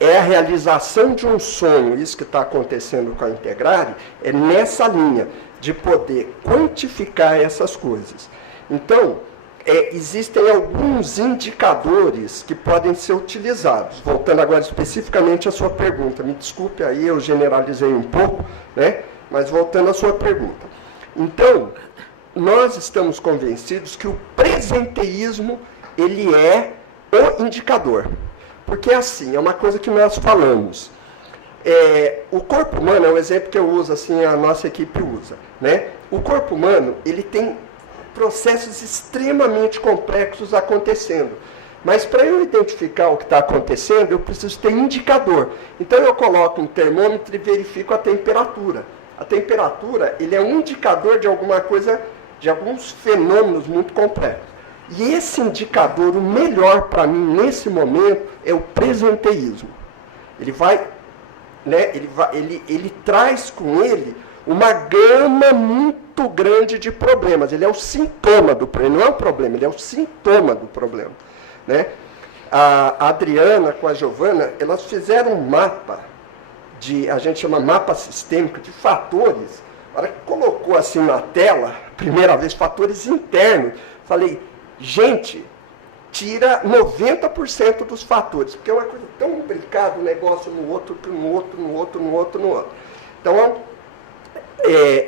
é a realização de um sonho, isso que está acontecendo com a Integrare, é nessa linha de poder quantificar essas coisas. Então, existem alguns indicadores que podem ser utilizados. Voltando agora especificamente à sua pergunta, me desculpe aí, eu generalizei um pouco, né? Mas voltando à sua pergunta. Então, nós estamos convencidos que o presenteísmo, ele é o indicador. Porque assim, é uma coisa que nós falamos. O corpo humano é um exemplo que eu uso, assim, a nossa equipe usa, né? O corpo humano, ele tem processos extremamente complexos acontecendo. Mas para eu identificar o que está acontecendo, eu preciso ter indicador. Então eu coloco um termômetro e verifico a temperatura. A temperatura, ele é um indicador de alguma coisa, de alguns fenômenos muito complexos. E esse indicador, o melhor para mim nesse momento, é o presenteísmo. Ele vai, né, ele traz com ele uma gama muito grande de problemas. Ele é o sintoma do problema, não é o problema, ele é o sintoma do problema, né? A Adriana com a Giovana, elas fizeram um mapa, a gente chama mapa sistêmico, de fatores. A hora que colocou assim na tela, primeira vez, fatores internos, falei, gente, tira 90% dos fatores, porque é uma coisa tão complicada, um negócio no outro, no outro, no outro, no outro, no outro. Então,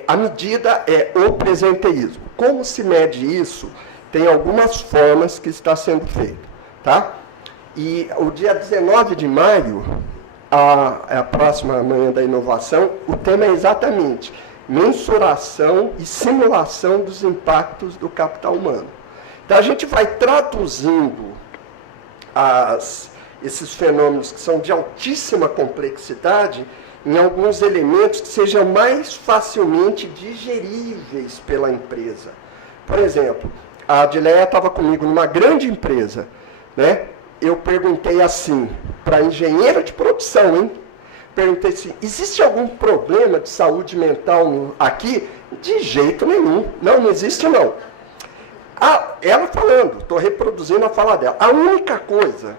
a medida é o presenteísmo. Como se mede isso? Tem algumas formas que está sendo feito, tá? E o dia 19 de maio, a próxima Manhã da Inovação, o tema é exatamente mensuração e simulação dos impactos do capital humano. Então, a gente vai traduzindo esses fenômenos que são de altíssima complexidade em alguns elementos que sejam mais facilmente digeríveis pela empresa. Por exemplo, a Adileia estava comigo numa grande empresa, né? Eu perguntei assim, para engenheiro de produção, hein? Perguntei assim, existe algum problema de saúde mental aqui? De jeito nenhum. Não existe não. Ela falando, estou reproduzindo a fala dela. A única coisa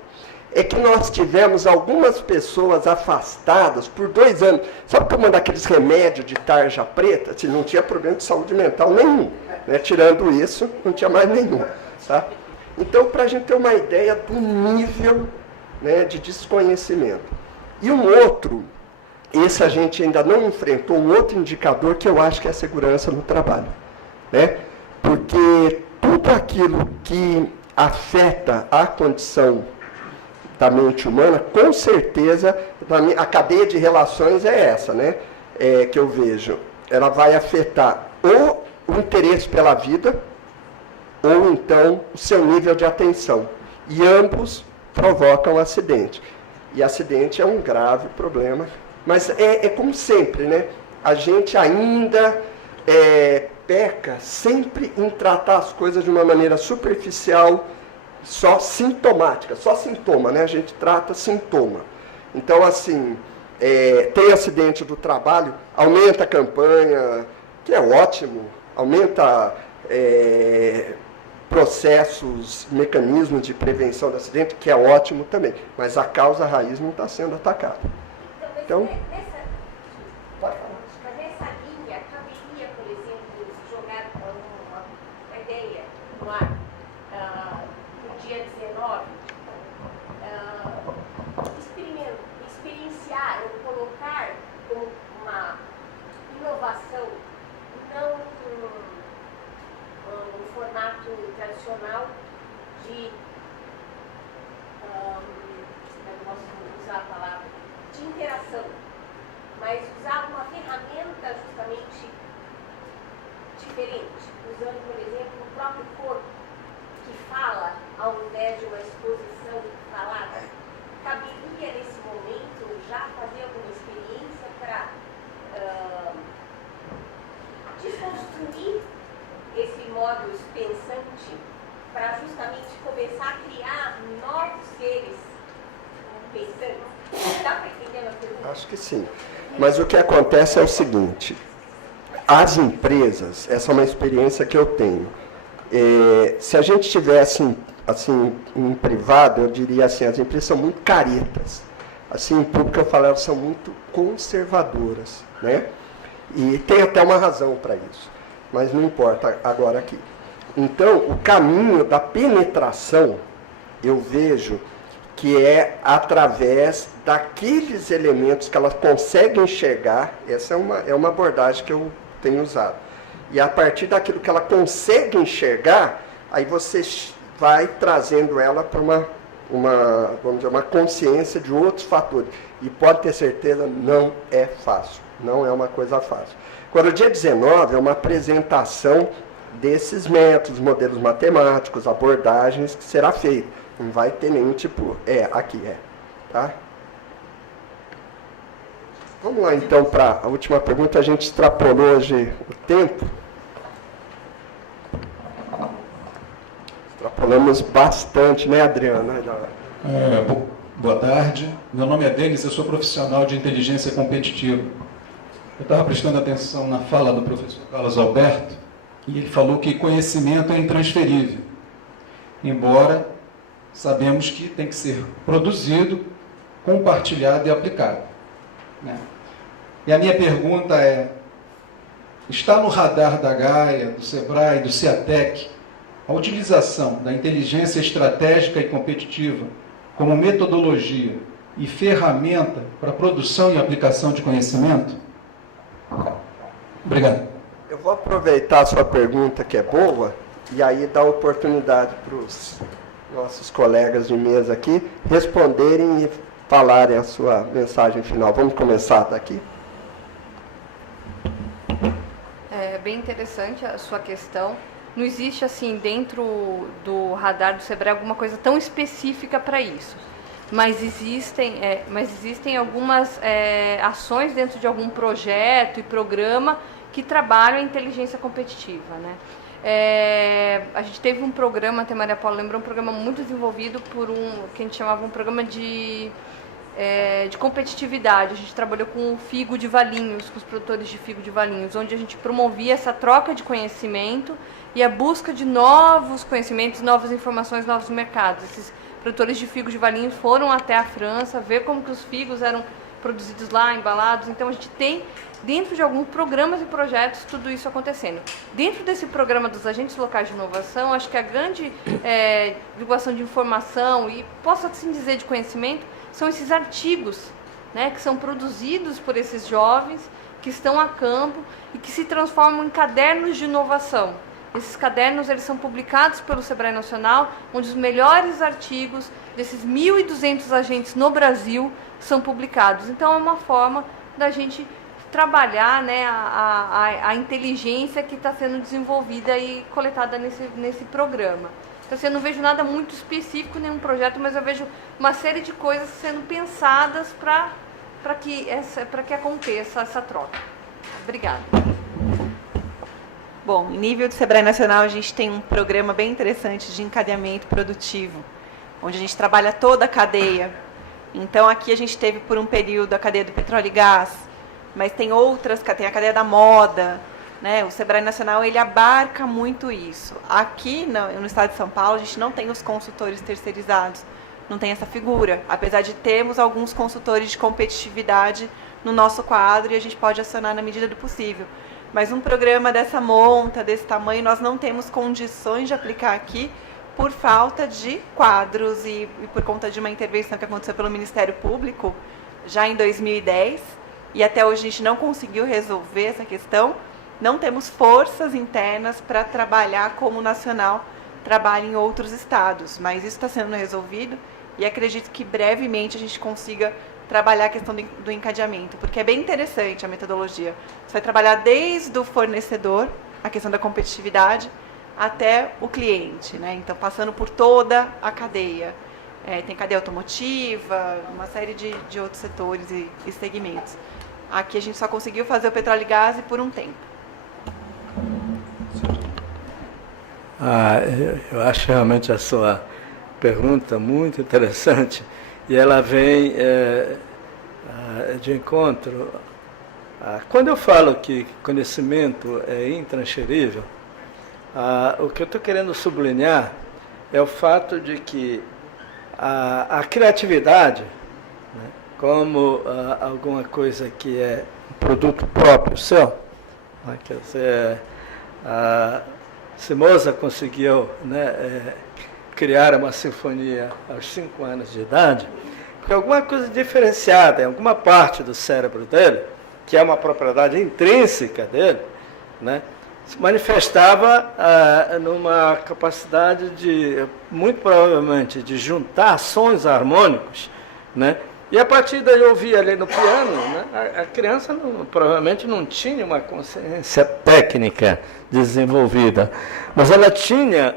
é que nós tivemos algumas pessoas afastadas por 2 anos. Sabe como daqueles remédios de tarja preta? Assim, não tinha problema de saúde mental nenhum. Né? Tirando isso, não tinha mais nenhum. Tá? Então, para a gente ter uma ideia do nível, né, de desconhecimento. E um outro, esse a gente ainda não enfrentou, um outro indicador que eu acho que é a segurança no trabalho. Né? Porque tudo aquilo que afeta a condição da mente humana, com certeza, a cadeia de relações é essa, né? Que eu vejo. Ela vai afetar ou o interesse pela vida, ou então o seu nível de atenção. E ambos provocam acidente. E acidente é um grave problema. Mas é como sempre, né? A gente ainda peca sempre em tratar as coisas de uma maneira superficial, só sintomática, só sintoma, né? A gente trata sintoma. Então, assim, tem acidente do trabalho, aumenta a campanha, que é ótimo, aumenta processos, mecanismos de prevenção do acidente, que é ótimo também, mas a causa raiz não está sendo atacada. Então, pode falar. Mas nessa linha, caberia, por exemplo, jogar uma ideia no ar, no dia 19, experienciar ou colocar como uma inovação, não no formato tradicional de, eu posso usar a palavra, de interação, mas usar uma ferramenta justamente diferente, usando, por exemplo, o próprio corpo, que fala, ao invés de uma exposição falada. Caberia, nesse momento, já fazer alguma experiência para desconstruir esse modus pensante, para justamente começar a criar novos seres pensantes? Dá para entender a pergunta? Acho que sim. Mas o que acontece é o seguinte, as empresas, essa é uma experiência que eu tenho, se a gente tivesse assim, em privado, eu diria assim, as empresas são muito caretas. Assim, em público eu falo, elas são muito conservadoras, né? E tem até uma razão para isso, mas não importa agora aqui. Então, o caminho da penetração, eu vejo que é através daqueles elementos que elas conseguem enxergar. Essa é uma abordagem que eu tenho usado. E a partir daquilo que ela consegue enxergar, aí você vai trazendo ela para vamos dizer, uma consciência de outros fatores. E pode ter certeza, não é fácil. Não é uma coisa fácil. Agora, o dia 19 é uma apresentação desses métodos, modelos matemáticos, abordagens que será feito. Não vai ter nenhum tipo, aqui é. Tá? Vamos lá, então, para a última pergunta. A gente extrapolou hoje o tempo. Extrapolamos bastante, né, Adriana? Boa tarde. Meu nome é Denis, eu sou profissional de inteligência competitiva. Eu estava prestando atenção na fala do professor Carlos Alberto, e ele falou que conhecimento é intransferível, embora sabemos que tem que ser produzido, compartilhado e aplicado. Né? E a minha pergunta é, está no radar da Gaia, do Sebrae, do Ciatec, a utilização da inteligência estratégica e competitiva como metodologia e ferramenta para produção e aplicação de conhecimento? Obrigado. Eu vou aproveitar a sua pergunta, que é boa, e aí dar oportunidade para os nossos colegas de mesa aqui responderem e falarem a sua mensagem final. Vamos começar daqui? É bem interessante a sua questão. Não existe, assim, dentro do radar do SEBRAE alguma coisa tão específica para isso. Mas existem algumas ações dentro de algum projeto e programa que trabalham a inteligência competitiva, né? A gente teve um programa, até Maria Paula lembra, um programa muito desenvolvido por que a gente chamava um programa de competitividade. A gente trabalhou com o figo de Valinhos, com os produtores de figo de Valinhos, onde a gente promovia essa troca de conhecimento e a busca de novos conhecimentos, novas informações, novos mercados. Esses produtores de figo de Valinhos foram até a França ver como que os figos eram produzidos lá, embalados. Então a gente tem, dentro de alguns programas e projetos, tudo isso acontecendo. Dentro desse programa dos agentes locais de inovação, acho que a grande divulgação de informação e, posso assim dizer, de conhecimento, são esses artigos, né, que são produzidos por esses jovens que estão a campo e que se transformam em cadernos de inovação. Esses cadernos, eles são publicados pelo SEBRAE Nacional, onde os melhores artigos desses 1.200 agentes no Brasil são publicados. Então, é uma forma da gente trabalhar, né, a inteligência que está sendo desenvolvida e coletada nesse programa. Então, assim, eu não vejo nada muito específico em nenhum projeto, mas eu vejo uma série de coisas sendo pensadas para que aconteça essa troca. Obrigada. Bom, em nível de SEBRAE Nacional, a gente tem um programa bem interessante de encadeamento produtivo, onde a gente trabalha toda a cadeia. Então, aqui a gente teve por um período a cadeia do petróleo e gás, mas tem outras, tem a cadeia da moda, né? O SEBRAE Nacional, ele abarca muito isso. Aqui no estado de São Paulo, a gente não tem os consultores terceirizados, não tem essa figura, apesar de termos alguns consultores de competitividade no nosso quadro e a gente pode acionar na medida do possível. Mas um programa dessa monta, desse tamanho, nós não temos condições de aplicar aqui por falta de quadros e por conta de uma intervenção que aconteceu pelo Ministério Público já em 2010 e até hoje a gente não conseguiu resolver essa questão. Não temos forças internas para trabalhar como o Nacional trabalha em outros estados, mas isso está sendo resolvido e acredito que brevemente a gente consiga trabalhar a questão do encadeamento, porque é bem interessante a metodologia. Você vai trabalhar desde o fornecedor, a questão da competitividade, até o cliente, né? Então, passando por toda a cadeia. Tem cadeia automotiva, uma série de outros setores e segmentos. Aqui a gente só conseguiu fazer o petróleo e gás por um tempo. Eu acho realmente a sua pergunta muito interessante. E ela vem de encontro. Quando eu falo que conhecimento é intransferível, o que eu estou querendo sublinhar é o fato de que a criatividade, né, como alguma coisa que é um produto próprio seu, né, quer dizer, se Mozart conseguiu, né, criar uma sinfonia aos 5 anos de idade, porque alguma coisa diferenciada em alguma parte do cérebro dele, que é uma propriedade intrínseca dele, né, se manifestava numa capacidade de, muito provavelmente, de juntar sons harmônicos, né, e a partir daí ouvir ali no piano, né, a criança provavelmente não tinha uma consciência técnica desenvolvida, mas ela tinha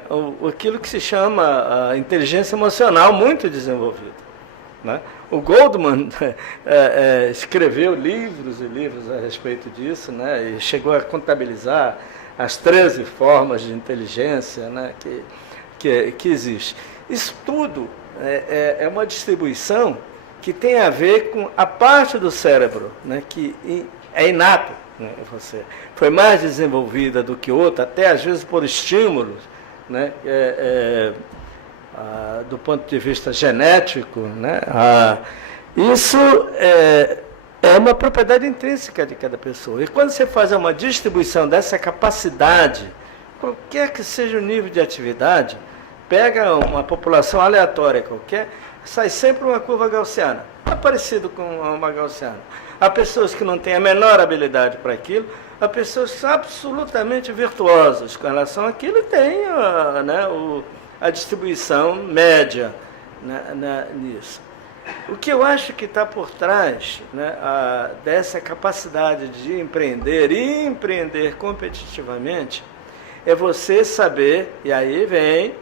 aquilo que se chama a inteligência emocional muito desenvolvida, né? O Goldman escreveu livros e livros a respeito disso, né, e chegou a contabilizar as 13 formas de inteligência, né, que existe. Isso tudo é uma distribuição que tem a ver com a parte do cérebro, né, que é inato, né, você foi mais desenvolvida do que outra, até às vezes por estímulos, né, do ponto de vista genético, né, isso é uma propriedade intrínseca de cada pessoa. E quando você faz uma distribuição dessa capacidade, qualquer que seja o nível de atividade, pega uma população aleatória qualquer, sai sempre uma curva gaussiana. É parecido com uma gaussiana. Há pessoas que não têm a menor habilidade para aquilo, há pessoas que são absolutamente virtuosas com relação àquilo e têm, né, a distribuição média, né, nisso. O que eu acho que está por trás, né, dessa capacidade de empreender e empreender competitivamente é você saber, e aí vem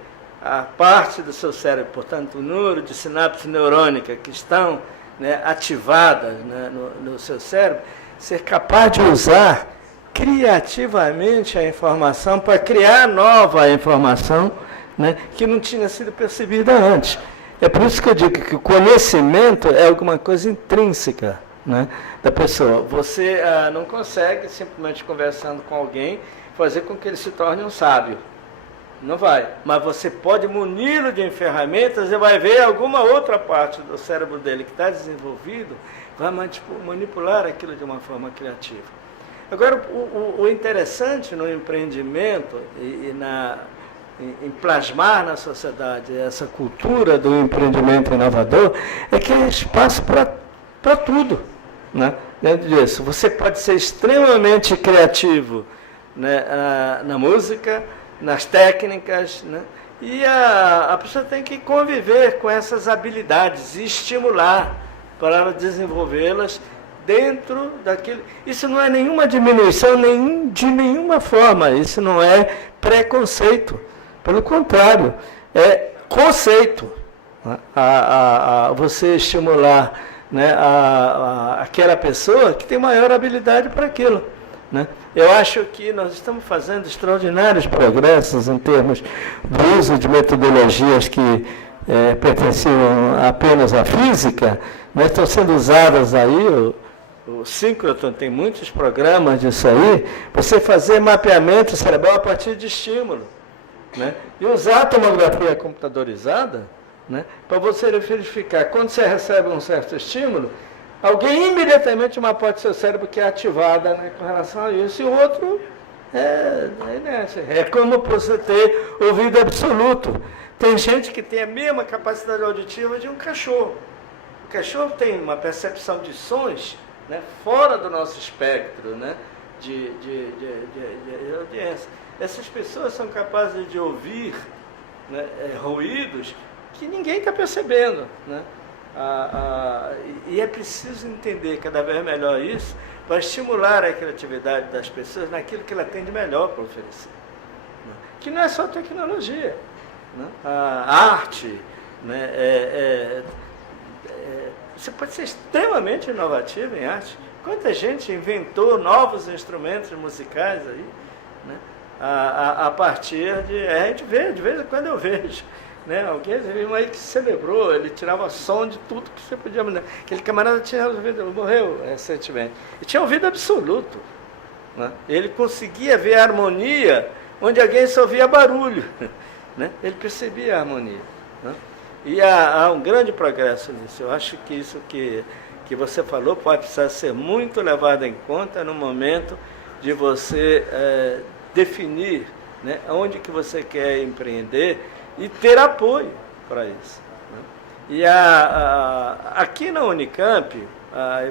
a parte do seu cérebro, portanto, o número de sinapses neurônicas que estão, né, ativadas, né, no seu cérebro, ser capaz de usar criativamente a informação para criar nova informação, né, que não tinha sido percebida antes. É por isso que eu digo que o conhecimento é alguma coisa intrínseca, né, da pessoa. Você não consegue, simplesmente conversando com alguém, fazer com que ele se torne um sábio. Não vai. Mas você pode muni-lo de ferramentas e vai ver alguma outra parte do cérebro dele que está desenvolvido, vai manipular aquilo de uma forma criativa. Agora, o interessante no empreendimento em plasmar na sociedade essa cultura do empreendimento inovador é que é espaço para tudo, né? Dentro disso, você pode ser extremamente criativo, né, na música, nas técnicas, né? E a pessoa tem que conviver com essas habilidades e estimular para ela desenvolvê-las dentro daquilo. Isso não é nenhuma diminuição de nenhuma forma, isso não é preconceito. Pelo contrário, é conceito. Você estimular, né, aquela pessoa que tem maior habilidade para aquilo, né? Eu acho que nós estamos fazendo extraordinários progressos em termos do uso de metodologias que pertenciam apenas à física, mas estão sendo usadas aí. O síncroton tem muitos programas disso aí, você fazer mapeamento cerebral a partir de estímulo, né? E usar a tomografia computadorizada, né, para você verificar, quando você recebe um certo estímulo, alguém imediatamente uma parte do seu cérebro que é ativada, né, com relação a isso, e o outro é como você ter ouvido absoluto. Tem gente que tem a mesma capacidade auditiva de um cachorro. O cachorro tem uma percepção de sons, né, fora do nosso espectro, né, de audiência. Essas pessoas são capazes de ouvir, né, ruídos que ninguém está percebendo, né? E é preciso entender cada vez melhor isso para estimular a criatividade das pessoas naquilo que ela tem de melhor para oferecer, né? Que não é só tecnologia, né? A arte, né, você pode ser extremamente inovativo em arte. Quanta gente inventou novos instrumentos musicais aí, né? A partir de... A gente vê, de vez em quando eu vejo, né? Alguém aí que celebrou, ele tirava som de tudo que você podia... Aquele camarada morreu recentemente. E tinha ouvido absoluto, né? Ele conseguia ver a harmonia onde alguém só ouvia barulho, né? Ele percebia a harmonia, né? E há um grande progresso nisso. Eu acho que isso que você falou pode precisar ser muito levado em conta no momento de você definir, né, onde que você quer empreender e ter apoio para isso, né? E aqui na Unicamp,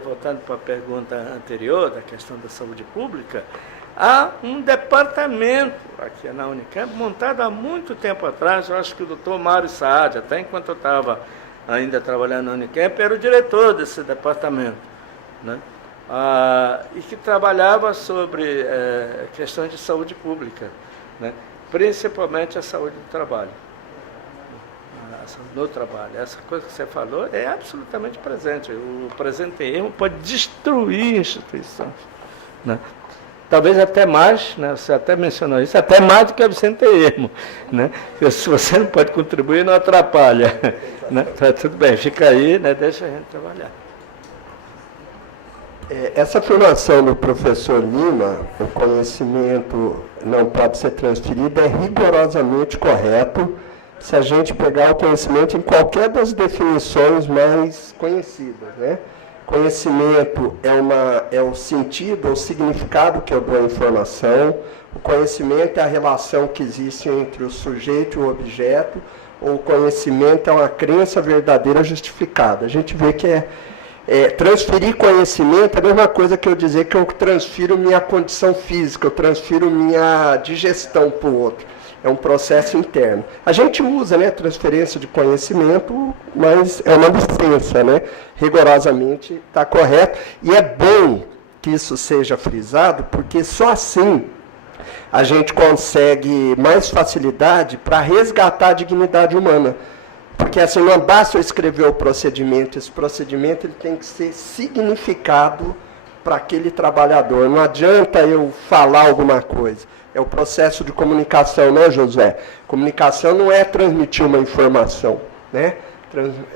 voltando para a pergunta anterior, da questão da saúde pública, há um departamento aqui na Unicamp, montado há muito tempo atrás. Eu acho que o doutor Mário Saad, até enquanto eu estava ainda trabalhando na Unicamp, era o diretor desse departamento, né? E que trabalhava sobre questões de saúde pública, né? Principalmente a saúde do trabalho. No trabalho. Essa coisa que você falou é absolutamente presente. O presenteísmo pode destruir instituições, né? Talvez até mais, né? Você até mencionou isso, até mais do que o absenteísmo, né? Se você não pode contribuir, não atrapalha, né? Tá, tudo bem, fica aí, né? Deixa a gente trabalhar. Essa afirmação do professor Lima, o conhecimento não pode ser transferido, é rigorosamente correto se a gente pegar o conhecimento em qualquer das definições mais conhecidas, né? Conhecimento é o sentido, o significado que eu dou à informação. O conhecimento é a relação que existe entre o sujeito e o objeto. O conhecimento é uma crença verdadeira justificada. A gente vê que transferir conhecimento é a mesma coisa que eu dizer que eu transfiro minha condição física, eu transfiro minha digestão para o outro. É um processo interno. A gente usa, né, transferência de conhecimento, mas é uma licença, né? Rigorosamente está correto. E é bom que isso seja frisado, porque só assim a gente consegue mais facilidade para resgatar a dignidade humana. Porque assim, não basta eu escrever o procedimento, esse procedimento ele tem que ser significado para aquele trabalhador. Não adianta eu falar alguma coisa. É o processo de comunicação, né, Josué? Comunicação não é transmitir uma informação, né?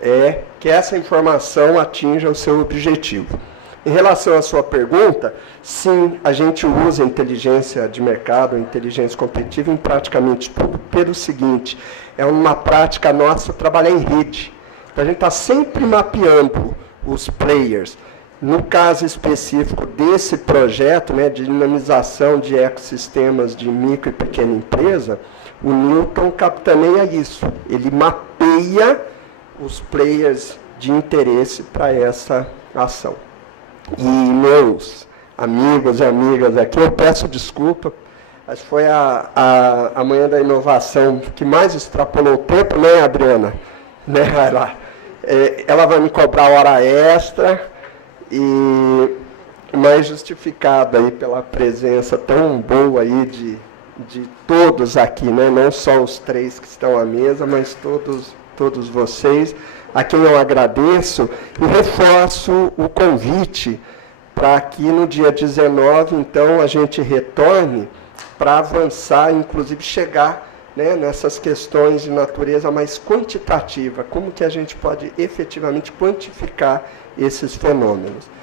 É que essa informação atinja o seu objetivo. Em relação à sua pergunta, sim, a gente usa inteligência de mercado, inteligência competitiva em praticamente tudo, pelo seguinte, é uma prática nossa trabalhar em rede. Então, a gente está sempre mapeando os players. No caso específico desse projeto, né, de dinamização de ecossistemas de micro e pequena empresa, o Newton capitaneia isso. Ele mapeia os players de interesse para essa ação. E meus amigos e amigas aqui, eu peço desculpa, mas foi a manhã da inovação que mais extrapolou o tempo, né, Adriana? Né, vai lá. Ela vai me cobrar hora extra, e mais justificada aí pela presença tão boa aí de todos aqui, né? Não só os 3 que estão à mesa, mas todos vocês, a quem eu agradeço e reforço o convite para que no dia 19, então, a gente retorne para avançar, inclusive chegar, né, nessas questões de natureza mais quantitativa, como que a gente pode efetivamente quantificar esses fenômenos.